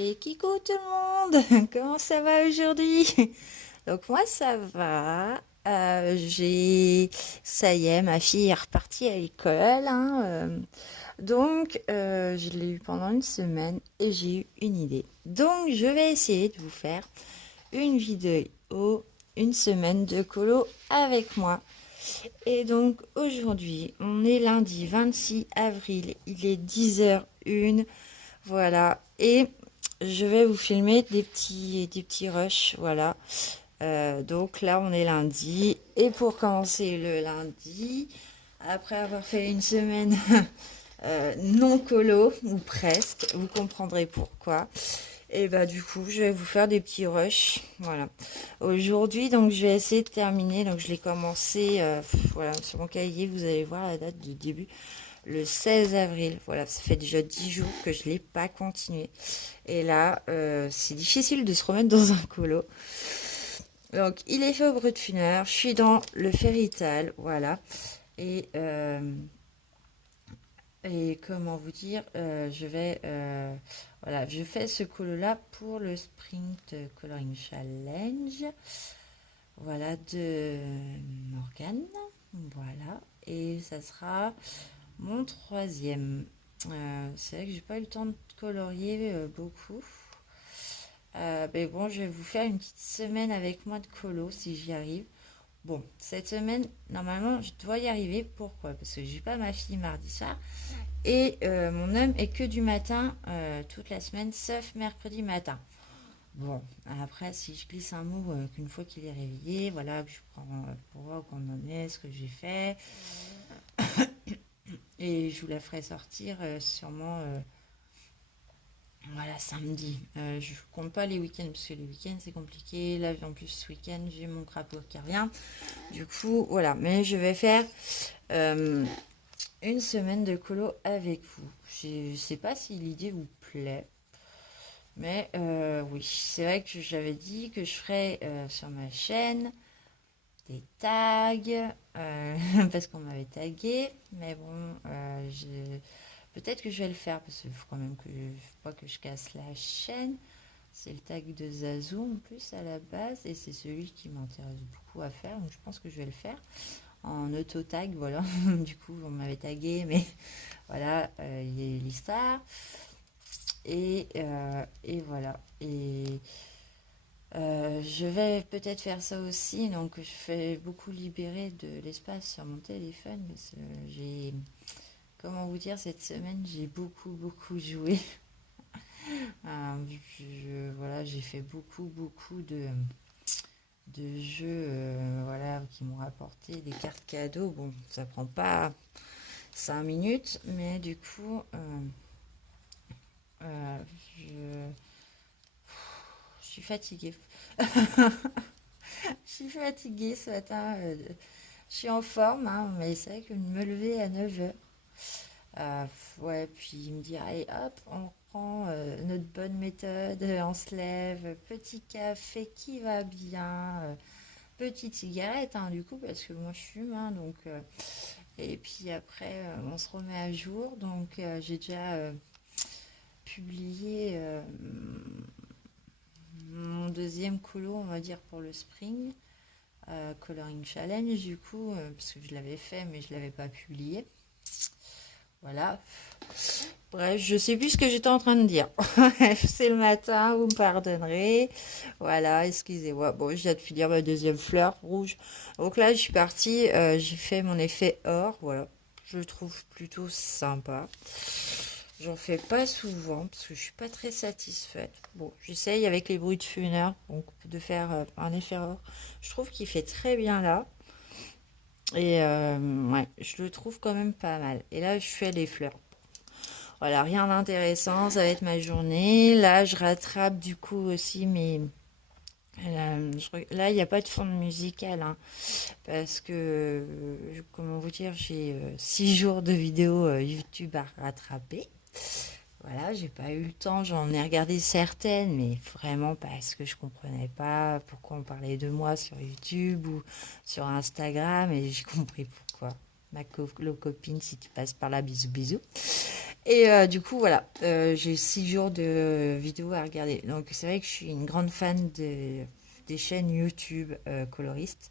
Et coucou tout le monde, comment ça va aujourd'hui? Donc moi ça va, ça y est, ma fille est repartie à l'école, hein, je l'ai eu pendant une semaine et j'ai eu une idée. Donc je vais essayer de vous faire une vidéo, une semaine de colo avec moi. Et donc aujourd'hui, on est lundi 26 avril, il est 10h01, voilà, et je vais vous filmer des petits rushs, voilà. Donc là, on est lundi. Et pour commencer le lundi, après avoir fait une semaine non colo, ou presque, vous comprendrez pourquoi. Et bah du coup, je vais vous faire des petits rushs, voilà. Aujourd'hui, donc je vais essayer de terminer. Donc je l'ai commencé, voilà, sur mon cahier, vous allez voir la date de début, le 16 avril. Voilà, ça fait déjà 10 jours que je ne l'ai pas continué. Et là, c'est difficile de se remettre dans un colo. Donc, il est fait au brut funeur. Je suis dans le Férital, voilà. Et, euh, et comment vous dire, voilà, je fais ce colo-là pour le Sprint Coloring Challenge, voilà, de Morgane, voilà. Et ça sera mon troisième. C'est vrai que j'ai pas eu le temps de colorier beaucoup. Mais bon, je vais vous faire une petite semaine avec moi de colo si j'y arrive. Bon, cette semaine, normalement, je dois y arriver. Pourquoi? Parce que j'ai pas ma fille mardi soir. Et mon homme est que du matin toute la semaine, sauf mercredi matin. Bon, après, si je glisse un mot qu'une fois qu'il est réveillé, voilà, que je prends pour voir où on en est, ce que j'ai fait. Et je vous la ferai sortir sûrement voilà, samedi. Je compte pas les week-ends parce que les week-ends c'est compliqué. Là, en plus, ce week-end, j'ai mon crapaud qui revient. Du coup, voilà. Mais je vais faire euh, une semaine de colo avec vous. Je sais pas si l'idée vous plaît. Mais oui, c'est vrai que j'avais dit que je ferais sur ma chaîne des tags. Parce qu'on m'avait tagué. Mais bon, peut-être que je vais le faire parce qu'il faut quand même que faut pas que je casse la chaîne. C'est le tag de Zazu en plus à la base et c'est celui qui m'intéresse beaucoup à faire. Donc je pense que je vais le faire en auto-tag. Voilà. Du coup, on m'avait tagué, mais voilà, il y a eu l'histoire. Et voilà. Et je vais peut-être faire ça aussi. Donc je fais beaucoup libérer de l'espace sur mon téléphone parce que j'ai, comment vous dire, cette semaine, j'ai beaucoup joué. Voilà, j'ai fait beaucoup de jeux voilà, qui m'ont rapporté des cartes cadeaux. Bon, ça prend pas 5 minutes, mais du coup, euh, je, je suis fatiguée. Je suis fatiguée ce matin. Je suis en forme, hein, mais c'est vrai que me lever à 9h. Ouais, puis il me dit, allez hop, on reprend notre bonne méthode, on se lève, petit café qui va bien, petite cigarette, hein, du coup, parce que moi je fume, hein, donc, et puis après, on se remet à jour, donc j'ai déjà publié mon deuxième colo, on va dire, pour le Spring Coloring Challenge, du coup, parce que je l'avais fait, mais je l'avais pas publié. Voilà. Bref, je sais plus ce que j'étais en train de dire. C'est le matin, vous me pardonnerez. Voilà, excusez-moi. Bon, je viens de finir ma deuxième fleur rouge. Donc là, je suis partie, j'ai fait mon effet or. Voilà, je le trouve plutôt sympa. J'en fais pas souvent parce que je suis pas très satisfaite. Bon, j'essaye avec les bruits de funeur donc de faire un effet or. Je trouve qu'il fait très bien là. Et ouais, je le trouve quand même pas mal. Et là, je fais les fleurs. Voilà, rien d'intéressant, ça va être ma journée. Là, je rattrape du coup aussi mes... Là, il n'y a pas de fond musical, hein, parce que, comment vous dire, j'ai 6 jours de vidéos YouTube à rattraper. Voilà, j'ai pas eu le temps, j'en ai regardé certaines, mais vraiment parce que je comprenais pas pourquoi on parlait de moi sur YouTube ou sur Instagram, et j'ai compris pourquoi. ma copine, si tu passes par là, bisous, bisous. Et du coup, voilà, j'ai 6 jours de vidéos à regarder. Donc, c'est vrai que je suis une grande fan des chaînes YouTube coloristes.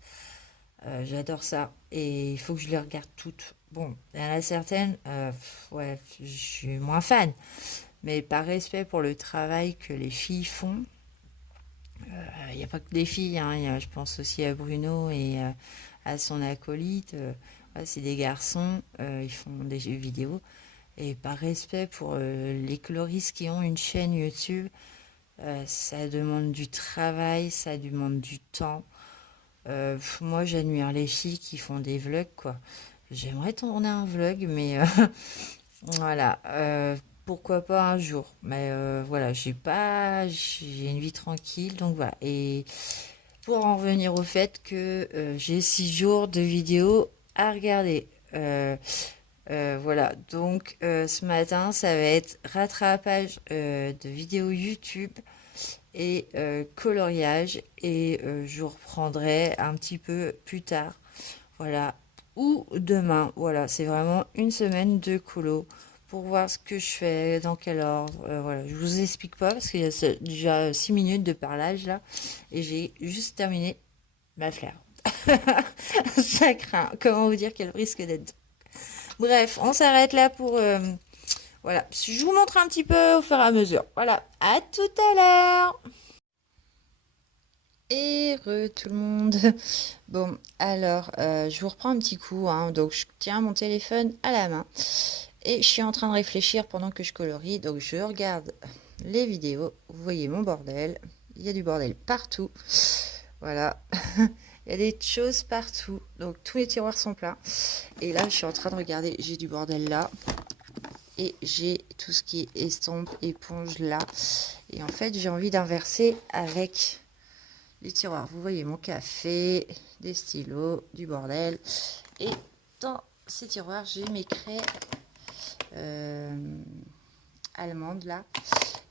J'adore ça. Et il faut que je les regarde toutes. Bon, il y en a certaines, ouais, je suis moins fan. Mais par respect pour le travail que les filles font, il n'y a pas que des filles, hein, je pense aussi à Bruno et à son acolyte. Ouais, c'est des garçons, ils font des vidéos. Et par respect pour les coloristes qui ont une chaîne YouTube, ça demande du travail, ça demande du temps. Moi, j'admire les filles qui font des vlogs, quoi. J'aimerais tourner un vlog, mais voilà. Pourquoi pas un jour. Mais voilà, j'ai une vie tranquille, donc voilà. Et pour en revenir au fait que j'ai 6 jours de vidéos à regarder. Voilà, donc ce matin, ça va être rattrapage de vidéos YouTube et coloriage et je reprendrai un petit peu plus tard, voilà, ou demain, voilà, c'est vraiment une semaine de colo pour voir ce que je fais, dans quel ordre, voilà, je vous explique pas parce qu'il y a déjà 6 minutes de parlage là et j'ai juste terminé ma fleur. Ça craint, comment vous dire qu'elle risque d'être... Bref, on s'arrête là pour... voilà, je vous montre un petit peu au fur et à mesure. Voilà, à tout à l'heure. Et tout le monde. Bon, alors, je vous reprends un petit coup, hein. Donc, je tiens mon téléphone à la main et je suis en train de réfléchir pendant que je colorie. Donc, je regarde les vidéos. Vous voyez mon bordel. Il y a du bordel partout. Voilà. Il y a des choses partout. Donc, tous les tiroirs sont pleins. Et là, je suis en train de regarder. J'ai du bordel là. Et j'ai tout ce qui est estompe, éponge là. Et en fait, j'ai envie d'inverser avec les tiroirs. Vous voyez mon café, des stylos, du bordel. Et dans ces tiroirs, j'ai mes craies allemandes là.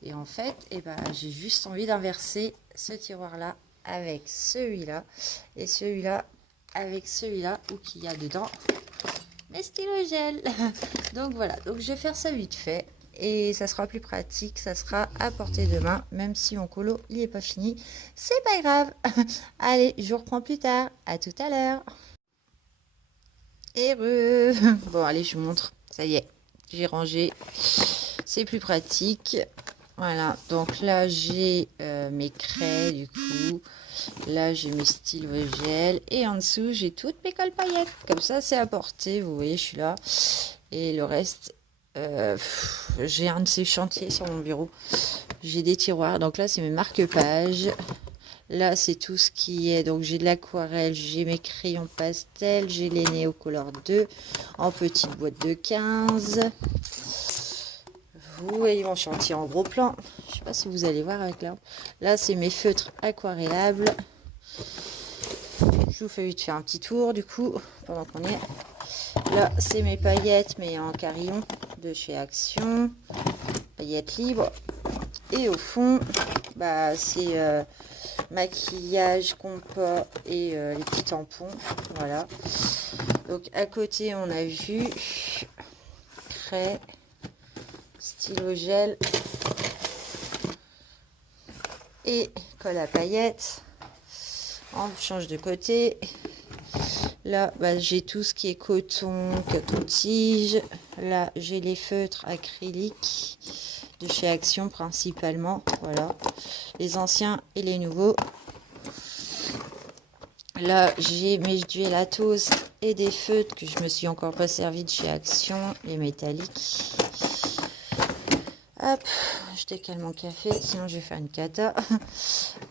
Et en fait, eh ben, j'ai juste envie d'inverser ce tiroir là avec celui-là. Et celui-là avec celui-là, ou qu'il y a dedans mes stylos gel. Donc voilà, donc je vais faire ça vite fait. Et ça sera plus pratique, ça sera à portée de main, même si mon colo il est pas fini, c'est pas grave. Allez, je vous reprends plus tard, à tout à l'heure. Heureux. Bon allez, je vous montre, ça y est, j'ai rangé, c'est plus pratique. Voilà, donc là j'ai mes craies du coup, là j'ai mes stylos gel et en dessous j'ai toutes mes colles paillettes, comme ça c'est à portée, vous voyez je suis là. Et le reste, j'ai un de ces chantiers sur mon bureau. J'ai des tiroirs. Donc là, c'est mes marque-pages. Là, c'est tout ce qui est. Donc, j'ai de l'aquarelle, j'ai mes crayons pastel, j'ai les Neocolor 2 en petite boîte de 15. Vous voyez mon chantier en gros plan. Je sais pas si vous allez voir avec là. Là, c'est mes feutres aquarellables. Je vous fais vite faire un petit tour du coup, pendant qu'on est. Là, c'est mes paillettes, mais en carillon de chez Action. Paillettes libres. Et au fond, bah, c'est maquillage, compas et les petits tampons. Voilà. Donc, à côté, on a vu craie, stylo gel et colle à paillettes. On change de côté. Là, bah, j'ai tout ce qui est coton, coton-tige. Là, j'ai les feutres acryliques de chez Action principalement. Voilà, les anciens et les nouveaux. Là, j'ai mes gelatos et des feutres que je me suis encore pas servi de chez Action, les métalliques. Hop, je décale mon café, sinon je vais faire une cata.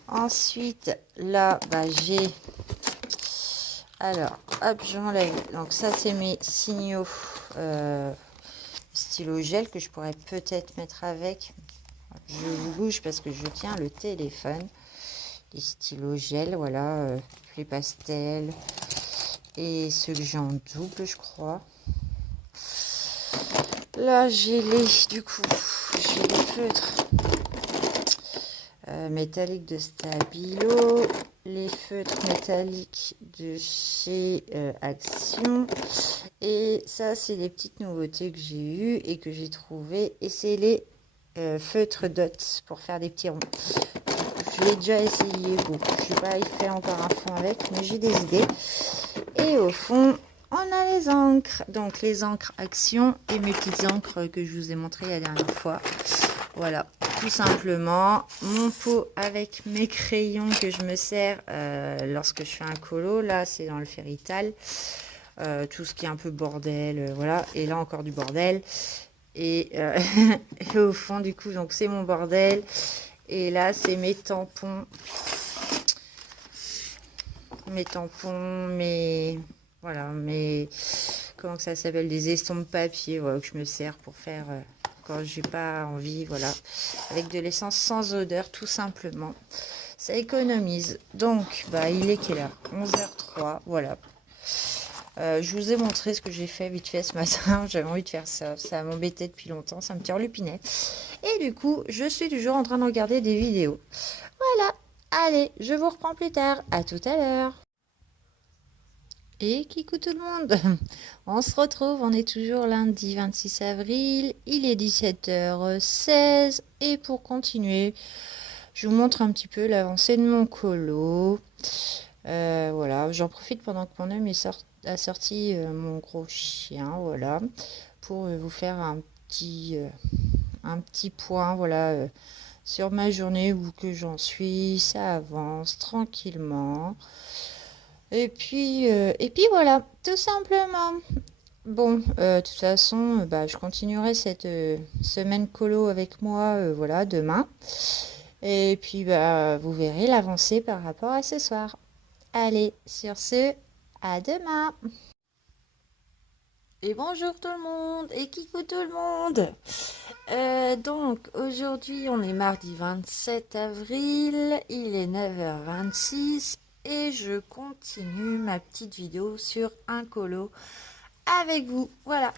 Ensuite, là, bah, j'ai... Alors, hop, je m'enlève. Donc ça, c'est mes signaux stylo gel que je pourrais peut-être mettre avec. Je vous bouge parce que je tiens le téléphone. Les stylos gel, voilà, les pastels et ceux que j'ai en double, je crois. Là, j'ai les, du coup, j'ai les feutres métalliques de Stabilo, les feutres métalliques de chez Action et Et ça, c'est les petites nouveautés que j'ai eues et que j'ai trouvées. Et c'est les feutres dots pour faire des petits ronds. Je l'ai déjà essayé. Bon, je n'ai pas fait encore un fond avec, mais j'ai des idées. Et au fond, on a les encres. Donc les encres Action et mes petites encres que je vous ai montrées la dernière fois. Voilà, tout simplement. Mon pot avec mes crayons que je me sers lorsque je fais un colo. Là, c'est dans le Fairytale. Tout ce qui est un peu bordel, voilà. Et là, encore du bordel. Et, et au fond, du coup, donc c'est mon bordel. Et là, c'est mes tampons. Voilà, comment que ça s'appelle, des estompes papier, voilà, que je me sers pour faire quand j'ai pas envie, voilà, avec de l'essence sans odeur, tout simplement. Ça économise. Donc, bah, il est quelle heure? 11h03, voilà. Je vous ai montré ce que j'ai fait vite fait ce matin. J'avais envie de faire ça. Ça m'embêtait depuis longtemps. Ça me turlupinait. Et du coup, je suis toujours en train de regarder des vidéos. Voilà. Allez, je vous reprends plus tard. À tout à l'heure. Et coucou tout le monde. On se retrouve. On est toujours lundi 26 avril. Il est 17h16. Et pour continuer, je vous montre un petit peu l'avancée de mon colo. Voilà, j'en profite pendant que mon homme a sorti mon gros chien, voilà, pour vous faire un petit point, voilà, sur ma journée, où que j'en suis. Ça avance tranquillement. Et puis voilà, tout simplement. Bon, de toute façon, bah, je continuerai cette semaine colo avec moi, voilà, demain. Et puis, bah, vous verrez l'avancée par rapport à ce soir. Allez, sur ce, à demain. Et bonjour tout le monde, et coucou tout le monde. Donc aujourd'hui on est mardi 27 avril, il est 9h26 et je continue ma petite vidéo sur un colo avec vous. Voilà.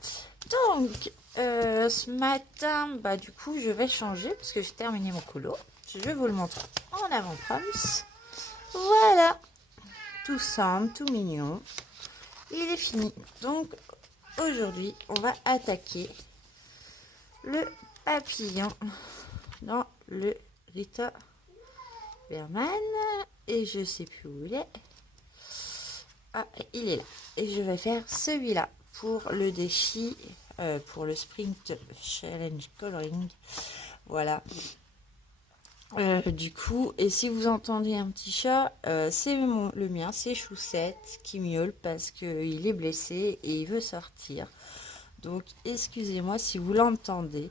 Donc ce matin, bah du coup je vais changer parce que j'ai terminé mon colo. Je vais vous le montrer en avant-première. Voilà. Tout simple, tout mignon. Il est fini. Donc aujourd'hui, on va attaquer le papillon dans le Rita Berman. Et je sais plus où il est. Ah, il est là. Et je vais faire celui-là pour le défi, pour le Sprint Challenge Coloring. Voilà. Du coup, et si vous entendez un petit chat, c'est le mien, c'est Choussette qui miaule parce qu'il est blessé et il veut sortir. Donc, excusez-moi si vous l'entendez.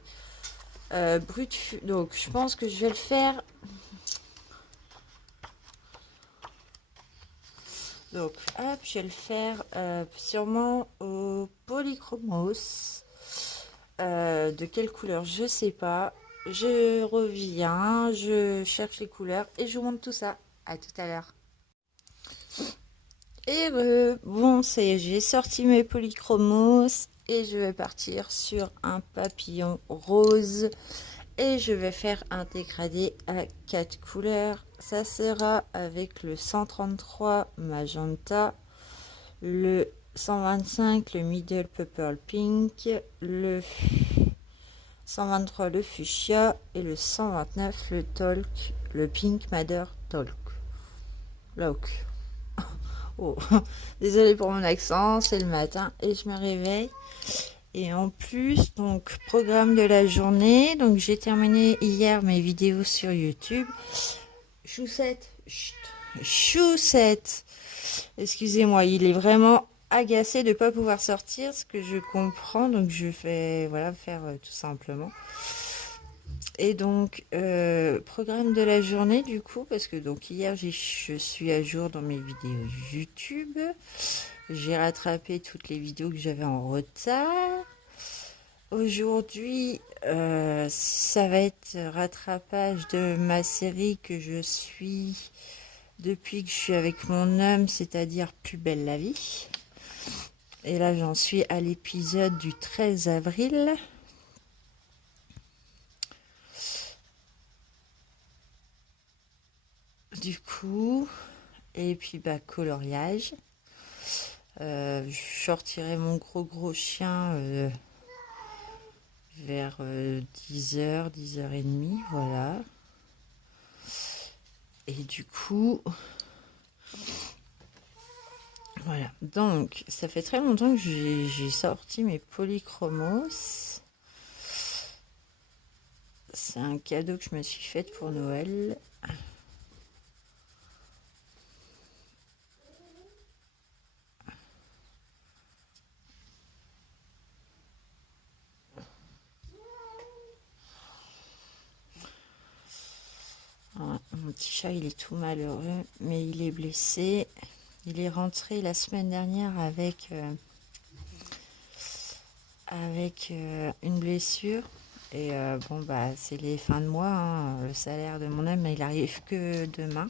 Donc, je pense que je vais le faire. Donc, hop, je vais le faire sûrement au polychromos. De quelle couleur, je sais pas. Je reviens, je cherche les couleurs et je vous montre tout ça. À tout à l'heure. Et bon, j'ai sorti mes polychromos et je vais partir sur un papillon rose et je vais faire un dégradé à 4 couleurs. Ça sera avec le 133 magenta, le 125 le middle purple pink, le 123 le fuchsia et le 129 le talk, le pink madder talk. Look. Oh, désolée pour mon accent, c'est le matin et je me réveille. Et en plus, donc, programme de la journée. Donc, j'ai terminé hier mes vidéos sur YouTube. Choussette, chut, Choussette. Excusez-moi, il est vraiment agacé de ne pas pouvoir sortir, ce que je comprends. Donc, je fais, voilà, faire tout simplement. Et donc, programme de la journée du coup, parce que donc hier je suis à jour dans mes vidéos YouTube. J'ai rattrapé toutes les vidéos que j'avais en retard. Aujourd'hui, ça va être rattrapage de ma série que je suis depuis que je suis avec mon homme, c'est-à-dire Plus belle la vie. Et là, j'en suis à l'épisode du 13 avril. Du coup, et puis bah coloriage. Je sortirai mon gros chien vers 10h, 10h30, voilà. Et du coup, voilà. Donc, ça fait très longtemps que j'ai sorti mes polychromos. C'est un cadeau que je me suis fait pour Noël. Voilà, mon petit chat, il est tout malheureux, mais il est blessé. Il est rentré la semaine dernière avec une blessure. Et bon, bah, c'est les fins de mois, hein. Le salaire de mon homme, il arrive que demain,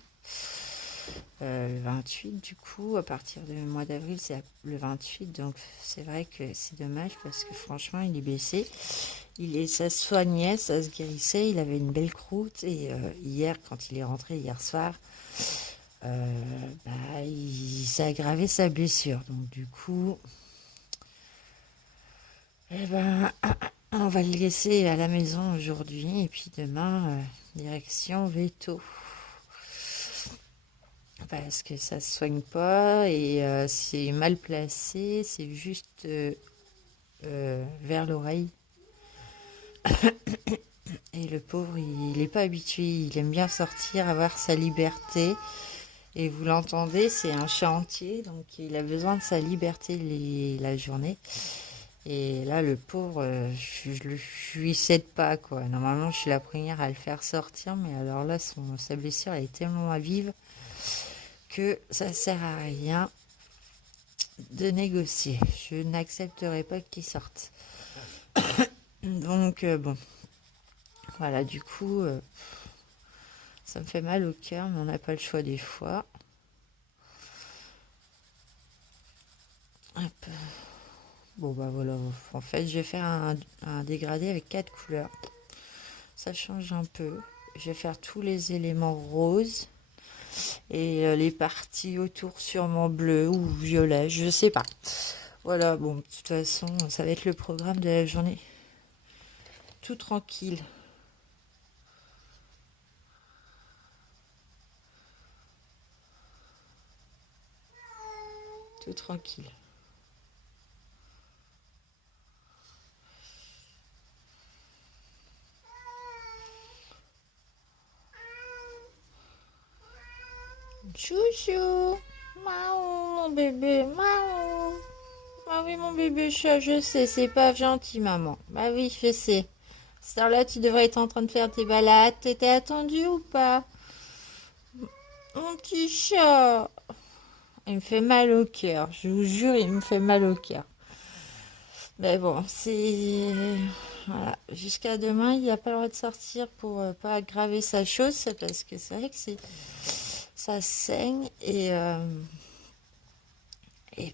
le 28. Du coup, à partir du mois d'avril, c'est le 28. Donc, c'est vrai que c'est dommage parce que franchement, il est blessé. Ça se soignait, ça se guérissait. Il avait une belle croûte. Et hier, quand il est rentré hier soir, bah, il s'est aggravé sa blessure. Donc, du coup, eh ben, on va le laisser à la maison aujourd'hui et puis demain, direction Veto. Parce que ça se soigne pas et c'est mal placé, c'est juste vers l'oreille. Et le pauvre, il n'est pas habitué, il aime bien sortir, avoir sa liberté. Et vous l'entendez, c'est un chat entier, donc il a besoin de sa liberté la journée. Et là, le pauvre, je lui cède pas, quoi. Normalement, je suis la première à le faire sortir, mais alors là, sa blessure, elle est tellement vive que ça sert à rien de négocier. Je n'accepterai pas qu'il sorte. Donc, bon, voilà, du coup, ça me fait mal au cœur, mais on n'a pas le choix des fois. Hop. Bon, bah voilà, en fait, je vais faire un dégradé avec 4 couleurs. Ça change un peu. Je vais faire tous les éléments roses et les parties autour sûrement bleu ou violet, je sais pas. Voilà, bon, de toute façon, ça va être le programme de la journée. Tout tranquille. Tout tranquille. Chouchou, Maou, mon bébé, Maou. Ah oui, mon bébé chat, je sais, c'est pas gentil, maman. Bah oui, je sais. Cette heure-là, tu devrais être en train de faire tes balades. T'étais attendu ou pas? Mon petit chat. Il me fait mal au cœur. Je vous jure, il me fait mal au cœur. Mais bon, c'est... Voilà. Jusqu'à demain, il n'a pas le droit de sortir pour pas aggraver sa chose. Parce que c'est vrai que ça saigne. Et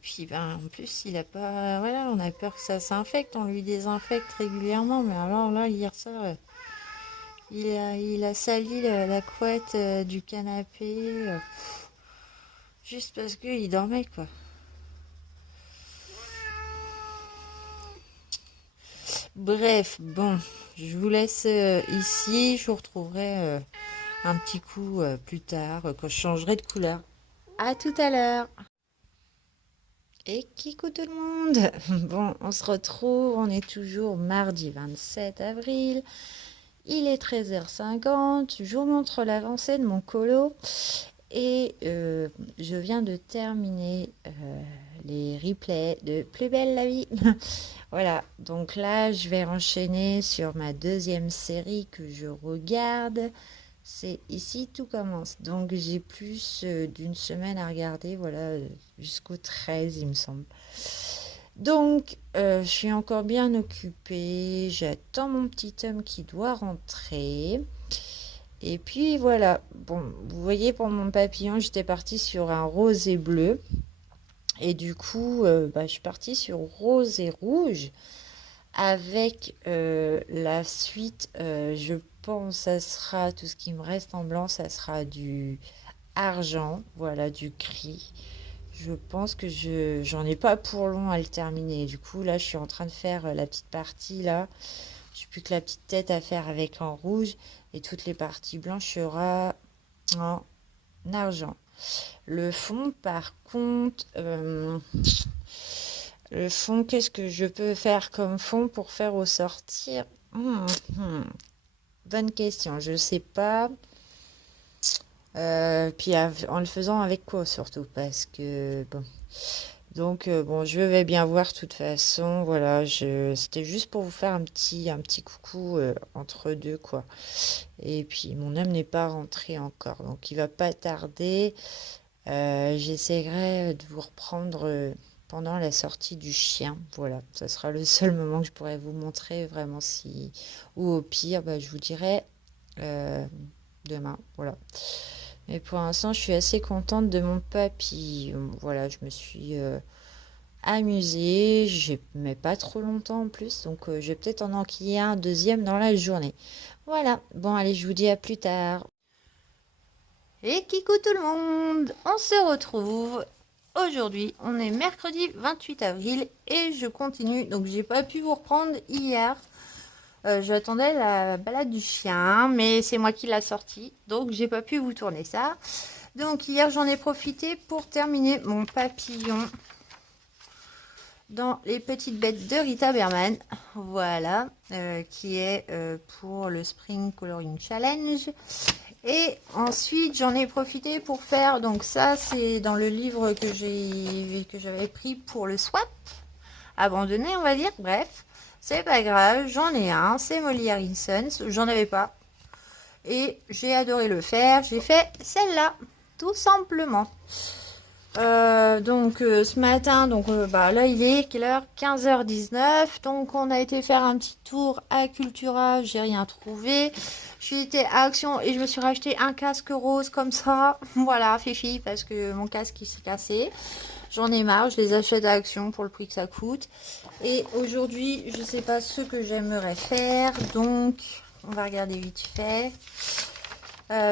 puis, ben, en plus, il a pas... Voilà, on a peur que ça s'infecte. On lui désinfecte régulièrement. Mais alors là, hier soir... il a sali la couette du canapé juste parce qu'il dormait, quoi. Bref, bon, je vous laisse ici. Je vous retrouverai un petit coup plus tard quand je changerai de couleur. À tout à l'heure. Et coucou tout le monde. Bon, on se retrouve. On est toujours mardi 27 avril. Il est 13h50. Je vous montre l'avancée de mon colo. Et je viens de terminer les replays de Plus belle la vie. Voilà, donc là, je vais enchaîner sur ma deuxième série que je regarde. C'est Ici, tout commence. Donc, j'ai plus d'une semaine à regarder, voilà, jusqu'au 13, il me semble. Donc, je suis encore bien occupée. J'attends mon petit homme qui doit rentrer. Et puis voilà, bon, vous voyez pour mon papillon, j'étais partie sur un rose et bleu. Et du coup, je suis partie sur rose et rouge. Avec la suite, je pense, ça sera tout ce qui me reste en blanc, ça sera du argent, voilà, du gris. Je pense que j'en ai pas pour long à le terminer. Du coup, là, je suis en train de faire la petite partie là. J'ai plus que la petite tête à faire avec en rouge et toutes les parties blanches sera en argent. Le fond, par contre, le fond, qu'est-ce que je peux faire comme fond pour faire ressortir? Bonne question, je sais pas. Puis en le faisant avec quoi surtout parce que bon. Donc bon, je vais bien voir de toute façon. Voilà, c'était juste pour vous faire un petit coucou entre deux quoi. Et puis mon homme n'est pas rentré encore, donc il va pas tarder. J'essaierai de vous reprendre pendant la sortie du chien. Voilà, ça sera le seul moment que je pourrais vous montrer vraiment si, ou au pire, bah, je vous dirai euh, demain. Voilà. Mais pour l'instant, je suis assez contente de mon papy. Voilà, je me suis amusée. Je mets pas trop longtemps en plus, donc je vais peut-être en enquiller un deuxième dans la journée. Voilà. Bon, allez, je vous dis à plus tard. Et kikou tout le monde, on se retrouve aujourd'hui. On est mercredi 28 avril et je continue. Donc j'ai pas pu vous reprendre hier. J'attendais la balade du chien, mais c'est moi qui l'a sorti, donc j'ai pas pu vous tourner ça. Donc hier j'en ai profité pour terminer mon papillon dans les petites bêtes de Rita Berman, voilà, qui est pour le Spring Coloring Challenge. Et ensuite j'en ai profité pour faire, donc ça c'est dans le livre que j'avais pris pour le swap, abandonné on va dire, bref. C'est pas grave, j'en ai un, c'est Molly Harrison, j'en avais pas. Et j'ai adoré le faire, j'ai fait celle-là, tout simplement. Donc ce matin, donc bah, là il est quelle heure? 15h19. Donc on a été faire un petit tour à Cultura, j'ai rien trouvé. Je suis été à Action et je me suis racheté un casque rose comme ça. Voilà, fifi, parce que mon casque il s'est cassé. J'en ai marre, je les achète à Action pour le prix que ça coûte. Et aujourd'hui, je sais pas ce que j'aimerais faire, donc on va regarder vite fait.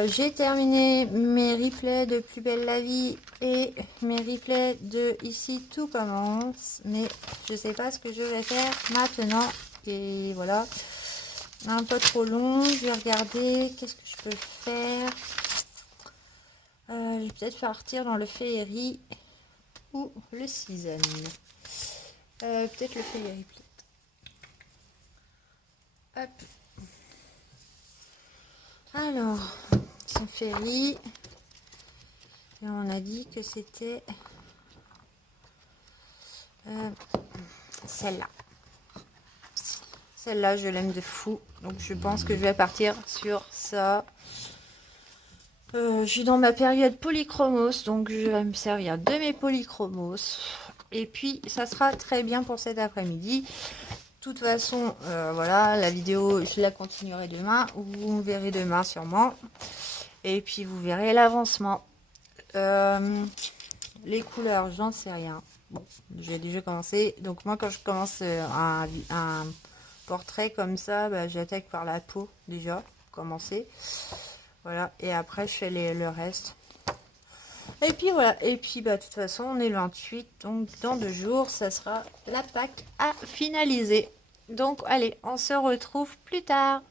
J'ai terminé mes replays de Plus belle la vie et mes replays de Ici tout commence, mais je sais pas ce que je vais faire maintenant. Et voilà, un peu trop long. Je vais regarder qu'est-ce que je peux faire. Je vais peut-être partir dans le féerie ou le season. Peut-être le féerie. Hop. Alors, son féerie. Et on a dit que c'était celle-là. Celle-là, je l'aime de fou. Donc, je pense que je vais partir sur ça. Je suis dans ma période polychromos. Donc, je vais me servir de mes polychromos. Et puis, ça sera très bien pour cet après-midi. De toute façon, voilà, la vidéo, je la continuerai demain. Vous me verrez demain sûrement. Et puis, vous verrez l'avancement. Les couleurs, j'en sais rien. Bon, j'ai déjà commencé. Donc moi, quand je commence un portrait comme ça, bah, j'attaque par la peau déjà, pour commencer. Voilà, et après je fais le reste. Et puis voilà, et puis bah de toute façon, on est le 28, donc dans 2 jours, ça sera la Pâque à finaliser. Donc allez, on se retrouve plus tard.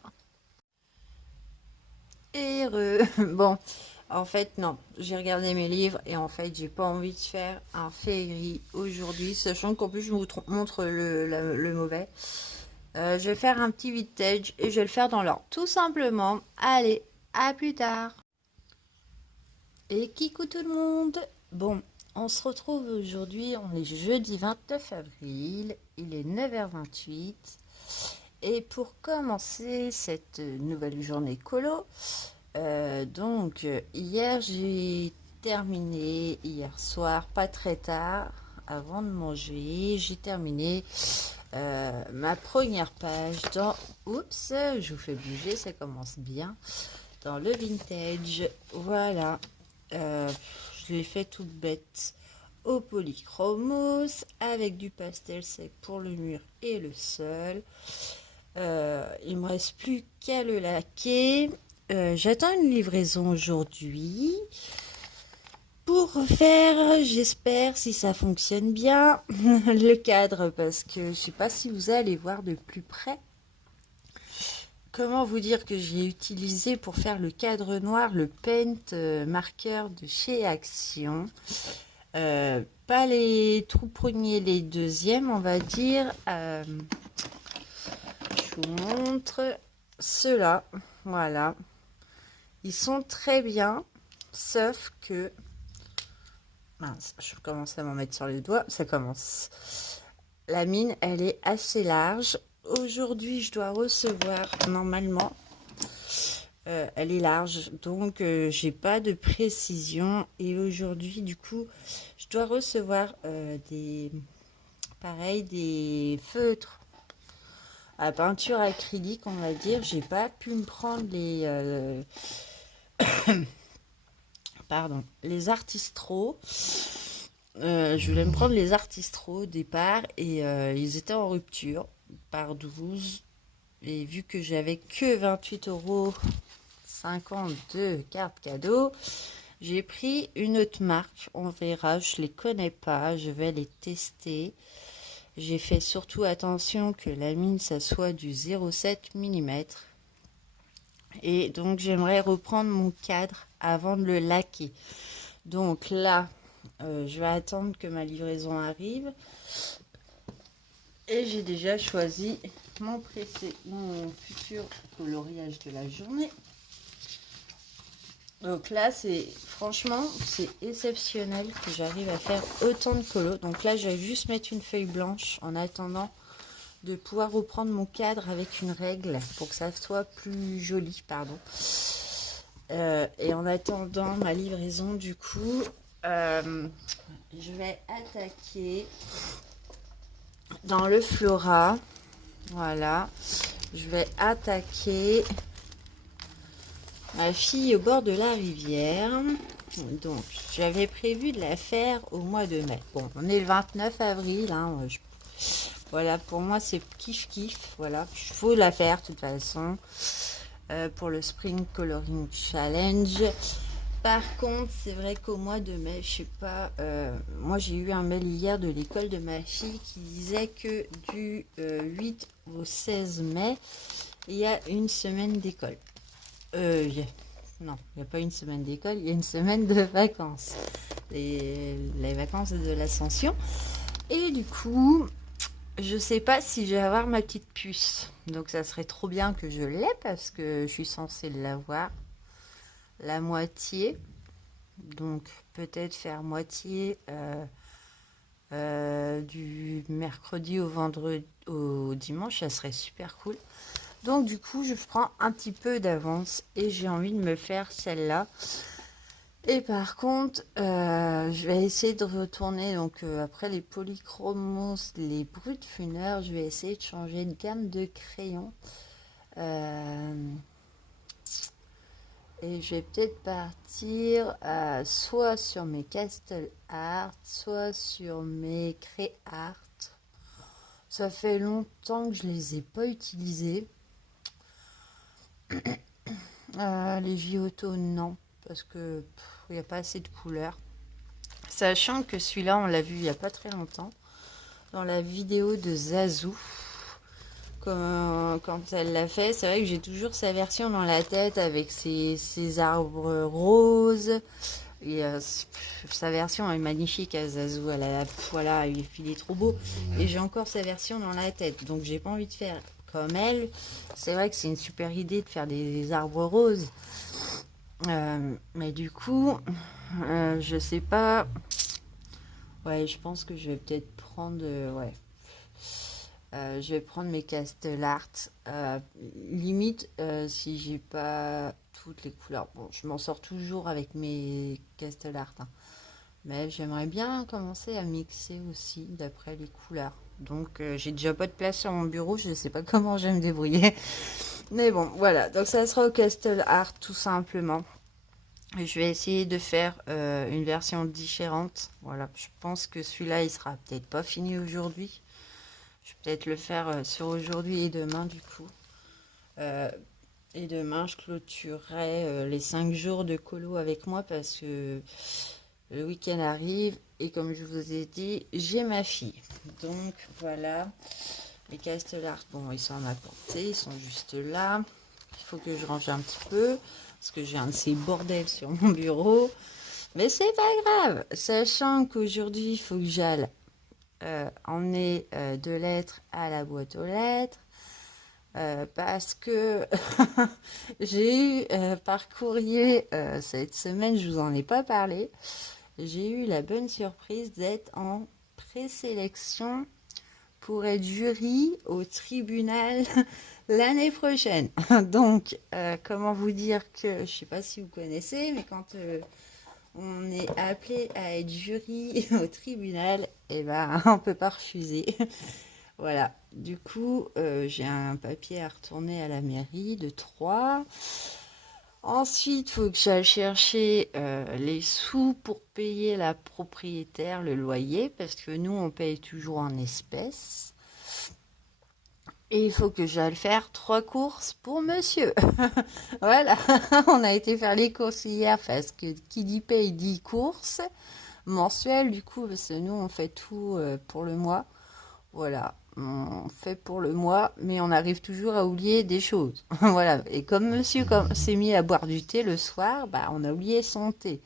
Heureux. Bon, en fait, non. J'ai regardé mes livres et en fait, j'ai pas envie de faire un féerie aujourd'hui, sachant qu'en plus, je vous montre le mauvais. Je vais faire un petit vintage et je vais le faire dans l'ordre. Tout simplement. Allez, à plus tard. Et kikou tout le monde. Bon, on se retrouve aujourd'hui. On est jeudi 29 avril. Il est 9h28. Et pour commencer cette nouvelle journée colo, donc hier j'ai terminé, hier soir, pas très tard, avant de manger, j'ai terminé ma première page dans, oups, je vous fais bouger, ça commence bien, dans le vintage, voilà, je l'ai fait toute bête au polychromos, avec du pastel sec pour le mur et le sol. Il me reste plus qu'à le laquer. J'attends une livraison aujourd'hui. pour refaire, j'espère, si ça fonctionne bien, le cadre, parce que je sais pas si vous allez voir de plus près. Comment vous dire que j'ai utilisé pour faire le cadre noir le paint marqueur de chez Action. Pas les tout premiers, les deuxièmes, on va dire. Je vous montre ceux-là. Voilà. Ils sont très bien, sauf que... Mince, je commence à m'en mettre sur les doigts. Ça commence. La mine, elle est assez large. Aujourd'hui, je dois recevoir, normalement, elle est large, donc j'ai pas de précision. Et aujourd'hui, du coup, je dois recevoir pareil, des feutres à peinture acrylique, on va dire. J'ai pas pu me prendre les Artistro. Je voulais me prendre les Artistro au départ et ils étaient en rupture par 12. Et vu que j'avais que 28,50 € de carte cadeau, j'ai pris une autre marque. On verra, je les connais pas, je vais les tester. J'ai fait surtout attention que la mine, ça soit du 0,7 mm. Et donc, j'aimerais reprendre mon cadre avant de le laquer. Donc là, je vais attendre que ma livraison arrive. Et j'ai déjà choisi mon futur coloriage de la journée. Donc là, franchement, c'est exceptionnel que j'arrive à faire autant de colos. Donc là, je vais juste mettre une feuille blanche en attendant de pouvoir reprendre mon cadre avec une règle pour que ça soit plus joli, pardon. Et en attendant ma livraison, du coup, je vais attaquer dans le Flora. Voilà, je vais attaquer ma fille au bord de la rivière. Donc, j'avais prévu de la faire au mois de mai. Bon, on est le 29 avril. Hein, voilà, pour moi, c'est kiff-kiff. Voilà, il faut la faire de toute façon pour le Spring Coloring Challenge. Par contre, c'est vrai qu'au mois de mai, je sais pas, moi j'ai eu un mail hier de l'école de ma fille qui disait que du 8 au 16 mai, il y a une semaine d'école. Non, il n'y a pas une semaine d'école, il y a une semaine de vacances. Les vacances de l'Ascension. Et du coup, je sais pas si je vais avoir ma petite puce. Donc ça serait trop bien que je l'aie parce que je suis censée l'avoir. La moitié. Donc peut-être faire moitié du mercredi au vendredi au dimanche. Ça serait super cool. Donc du coup, je prends un petit peu d'avance et j'ai envie de me faire celle-là. Et par contre, je vais essayer de retourner, donc après les polychromos, les brutes funeurs, je vais essayer de changer de gamme de crayons. Et je vais peut-être partir soit sur mes Castle Art, soit sur mes Créart. Ça fait longtemps que je les ai pas utilisés. Les Giotto, non, parce que il n'y a pas assez de couleurs. Sachant que celui-là, on l'a vu il n'y a pas très longtemps, dans la vidéo de Zazou, quand elle l'a fait. C'est vrai que j'ai toujours sa version dans la tête avec ses arbres roses. Et sa version est magnifique à Zazou. Voilà, il est trop beau. Et j'ai encore sa version dans la tête. Donc j'ai pas envie de faire comme elle. C'est vrai que c'est une super idée de faire des arbres roses. Mais du coup, je sais pas. Ouais, je pense que je vais peut-être prendre. Ouais. Je vais prendre mes Castle Art. Limite, si j'ai pas toutes les couleurs. Bon, je m'en sors toujours avec mes Castle Art. Hein. Mais j'aimerais bien commencer à mixer aussi d'après les couleurs. Donc, j'ai déjà pas de place sur mon bureau. Je ne sais pas comment je vais me débrouiller. Mais bon, voilà. Donc, ça sera au Castle Art tout simplement. Et je vais essayer de faire une version différente. Voilà, je pense que celui-là, il sera peut-être pas fini aujourd'hui. Je vais peut-être le faire sur aujourd'hui et demain du coup. Et demain, je clôturerai les 5 jours de colo avec moi parce que Le week-end arrive et comme je vous ai dit, j'ai ma fille. Donc voilà, les castellars, bon, ils sont à ma portée, ils sont juste là. Il faut que je range un petit peu parce que j'ai un de ces bordels sur mon bureau. Mais c'est pas grave, sachant qu'aujourd'hui, il faut que j'aille emmener 2 lettres à la boîte aux lettres. Parce que j'ai eu par courrier cette semaine, je vous en ai pas parlé, j'ai eu la bonne surprise d'être en présélection pour être jury au tribunal l'année prochaine. Donc, comment vous dire que, je sais pas si vous connaissez, mais quand on est appelé à être jury au tribunal, eh ben, on peut pas refuser. Voilà, du coup, j'ai un papier à retourner à la mairie de Troyes. Ensuite, il faut que j'aille chercher les sous pour payer la propriétaire le loyer, parce que nous, on paye toujours en espèces. Et il faut que j'aille faire 3 courses pour monsieur. Voilà, on a été faire les courses hier, parce que qui dit paye dit courses mensuelles, du coup, parce que nous, on fait tout pour le mois. Voilà, on fait pour le mois, mais on arrive toujours à oublier des choses. Voilà, et comme monsieur s'est mis à boire du thé le soir, bah, on a oublié son thé.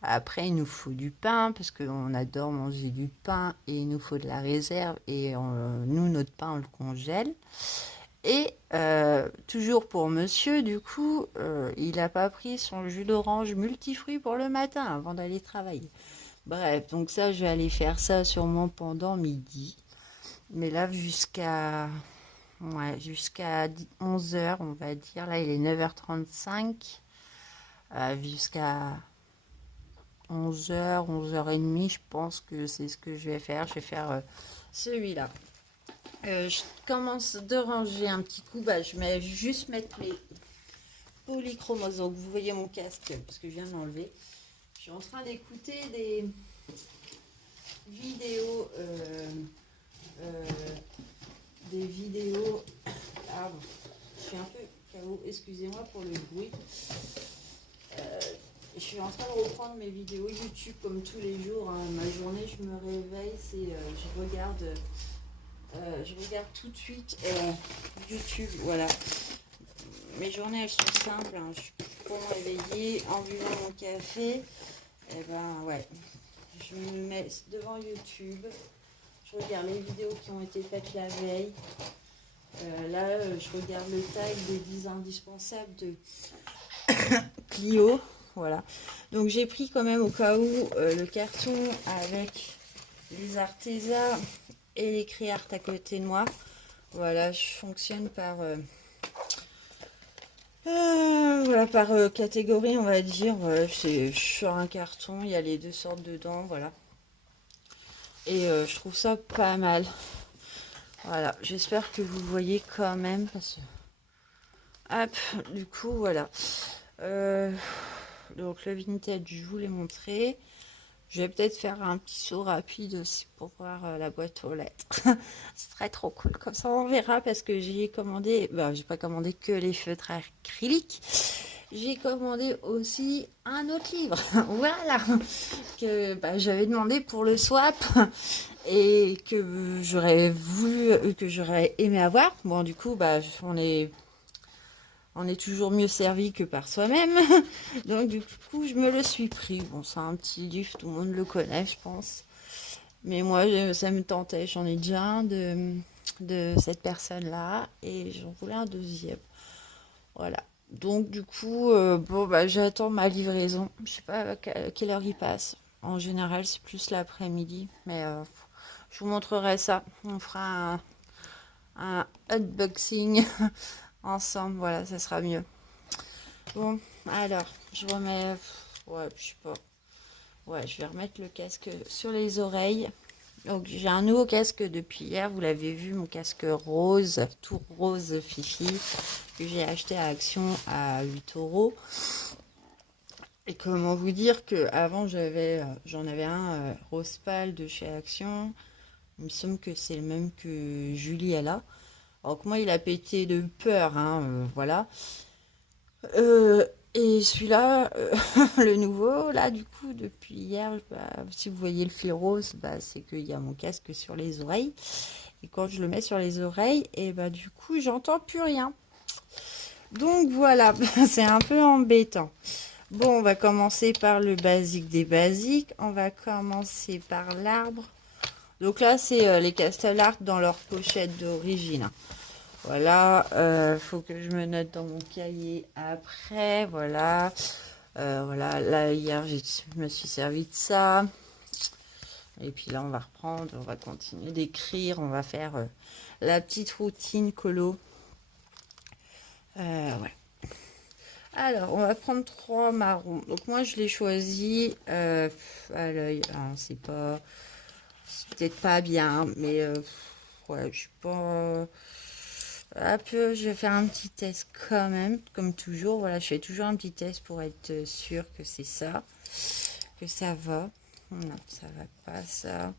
Après, il nous faut du pain, parce qu'on adore manger du pain, et il nous faut de la réserve, et nous, notre pain, on le congèle. Et toujours pour monsieur, du coup, il n'a pas pris son jus d'orange multifruit pour le matin, avant d'aller travailler. Bref, donc ça, je vais aller faire ça sûrement pendant midi. Mais là, jusqu'à 11 h, on va dire. Là, il est 9h35. Jusqu'à 11 h, 11h30, je pense que c'est ce que je vais faire. Je vais faire celui-là. Je commence de ranger un petit coup. Bah, je vais juste mettre mes polychromosomes. Vous voyez mon casque, parce que je viens de l'enlever. Je suis en train d'écouter des vidéos... des vidéos. Ah bon, je suis un peu KO, excusez-moi pour le bruit. Je suis en train de reprendre mes vidéos YouTube comme tous les jours. Hein. Ma journée, je me réveille, je regarde tout de suite YouTube. Voilà. Mes journées, elles sont simples. Hein. Je suis pour me réveiller en buvant mon café. Et ben ouais, je me mets devant YouTube. Je regarde les vidéos qui ont été faites la veille. Là, je regarde le tag des 10 indispensables de Clio. Voilà. Donc, j'ai pris quand même au cas où le carton avec les Arteza et les Créart à côté de moi. Voilà, je fonctionne par catégorie, on va dire. Je suis sur un carton, il y a les 2 sortes dedans. Voilà. Et je trouve ça pas mal. Voilà, j'espère que vous voyez quand même. Parce que... Hop, du coup, voilà. Donc le vintage, je vous l'ai montré. Je vais peut-être faire un petit saut rapide aussi pour voir la boîte aux lettres. Ce serait trop cool. Comme ça, on verra parce que j'ai commandé... Ben, j'ai pas commandé que les feutres acryliques. J'ai commandé aussi un autre livre. Voilà. Que j'avais demandé pour le swap. Et que j'aurais voulu, que j'aurais aimé avoir. Bon, du coup, on est toujours mieux servi que par soi-même. Donc, du coup, je me le suis pris. Bon, c'est un petit livre, tout le monde le connaît, je pense. Mais moi, ça me tentait. J'en ai déjà un de cette personne-là. Et j'en voulais un deuxième. Voilà. Donc, du coup, j'attends ma livraison. Je sais pas à quelle heure il passe. En général, c'est plus l'après-midi. Mais je vous montrerai ça. On fera un unboxing ensemble. Voilà, ça sera mieux. Bon, alors, je remets... Ouais, je sais pas. Ouais, je vais remettre le casque sur les oreilles. Donc, j'ai un nouveau casque depuis hier. Vous l'avez vu, mon casque rose, tout rose fifi, que j'ai acheté à Action à 8 euros. Et comment vous dire que avant j'en avais un rose pâle de chez Action. Il me semble que c'est le même que Julie elle a. Alors que moi il a pété de peur, hein, voilà. Et celui-là, le nouveau, là, du coup, depuis hier, bah, si vous voyez le fil rose, bah, c'est qu'il y a mon casque sur les oreilles. Et quand je le mets sur les oreilles, et bah, du coup, j'entends plus rien. Donc voilà, c'est un peu embêtant. Bon, on va commencer par le basique des basiques. On va commencer par l'arbre. Donc là, c'est les Castle Art dans leur pochette d'origine. Voilà, faut que je me note dans mon cahier après. Voilà. Voilà, là hier je me suis servi de ça. Et puis là on va reprendre, on va continuer d'écrire, on va faire la petite routine colo. Ouais. Alors on va prendre 3 marrons. Donc moi je l'ai choisi à l'œil. C'est pas, c'est peut-être pas bien, mais ouais, je suis pas. Hop, je vais faire un petit test quand même, comme toujours. Voilà, je fais toujours un petit test pour être sûr que c'est ça, que ça va. Non, ça va pas, ça.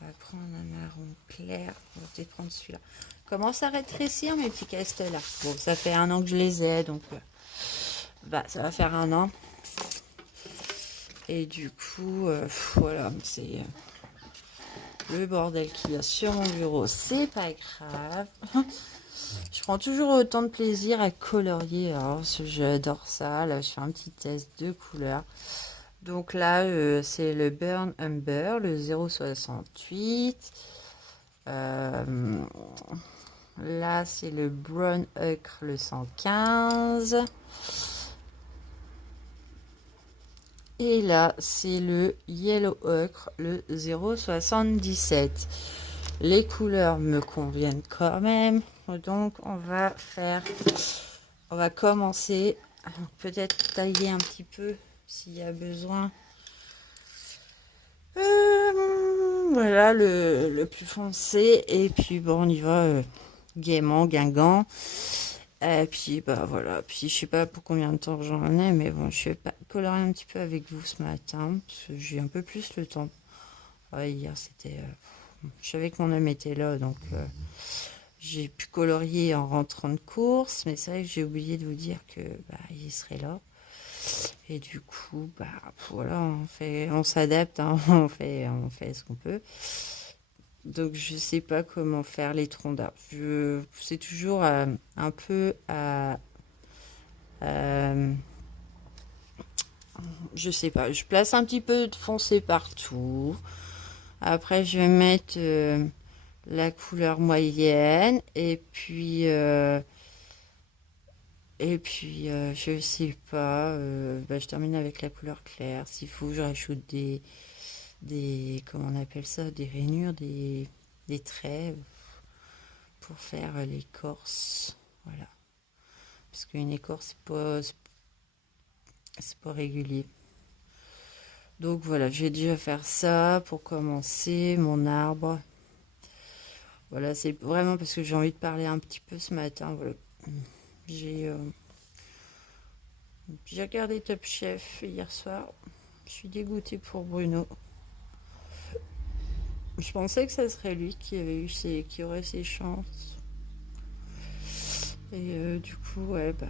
On va prendre un marron clair. On va peut-être prendre celui-là. Commence à rétrécir mes petits castels-là. Bon, ça fait 1 an que je les ai, donc bah, ça va faire 1 an. Et du coup, voilà, c'est le bordel qu'il y a sur mon bureau. C'est pas grave. Je prends toujours autant de plaisir à colorier. Alors, j'adore ça. Là, je fais un petit test de couleurs. Donc là, c'est le Burn Umber, le 0,68. Là, c'est le Brown Ocre, le 115. Et là, c'est le Yellow Ocre, le 0,77. Les couleurs me conviennent quand même. Donc, on va commencer. Peut-être tailler un petit peu s'il y a besoin. Voilà le plus foncé. Et puis bon, on y va gaiement, guingamp. Et puis bah voilà. Puis je sais pas pour combien de temps j'en ai, mais bon, je vais pas colorer un petit peu avec vous ce matin parce que j'ai un peu plus le temps. Ouais, hier c'était. Je savais que mon homme était là, donc j'ai pu colorier en rentrant de course, mais c'est vrai que j'ai oublié de vous dire que bah, il serait là. Et du coup, bah voilà, on s'adapte, hein, on fait ce qu'on peut. Donc je sais pas comment faire les troncs d'arbres. C'est toujours un peu euh, je sais pas. Je place un petit peu de foncé partout. Après je vais mettre la couleur moyenne et puis je sais pas. Bah, je termine avec la couleur claire. S'il faut, je rajoute des comment on appelle ça, des rainures, des traits pour faire l'écorce. Voilà. Parce qu'une écorce, c'est pas régulier. Donc voilà, je vais déjà faire ça pour commencer mon arbre. Voilà, c'est vraiment parce que j'ai envie de parler un petit peu ce matin. Voilà. J'ai j'ai regardé Top Chef hier soir. Je suis dégoûtée pour Bruno. Je pensais que ça serait lui qui aurait ses chances. Et du coup, ouais, bah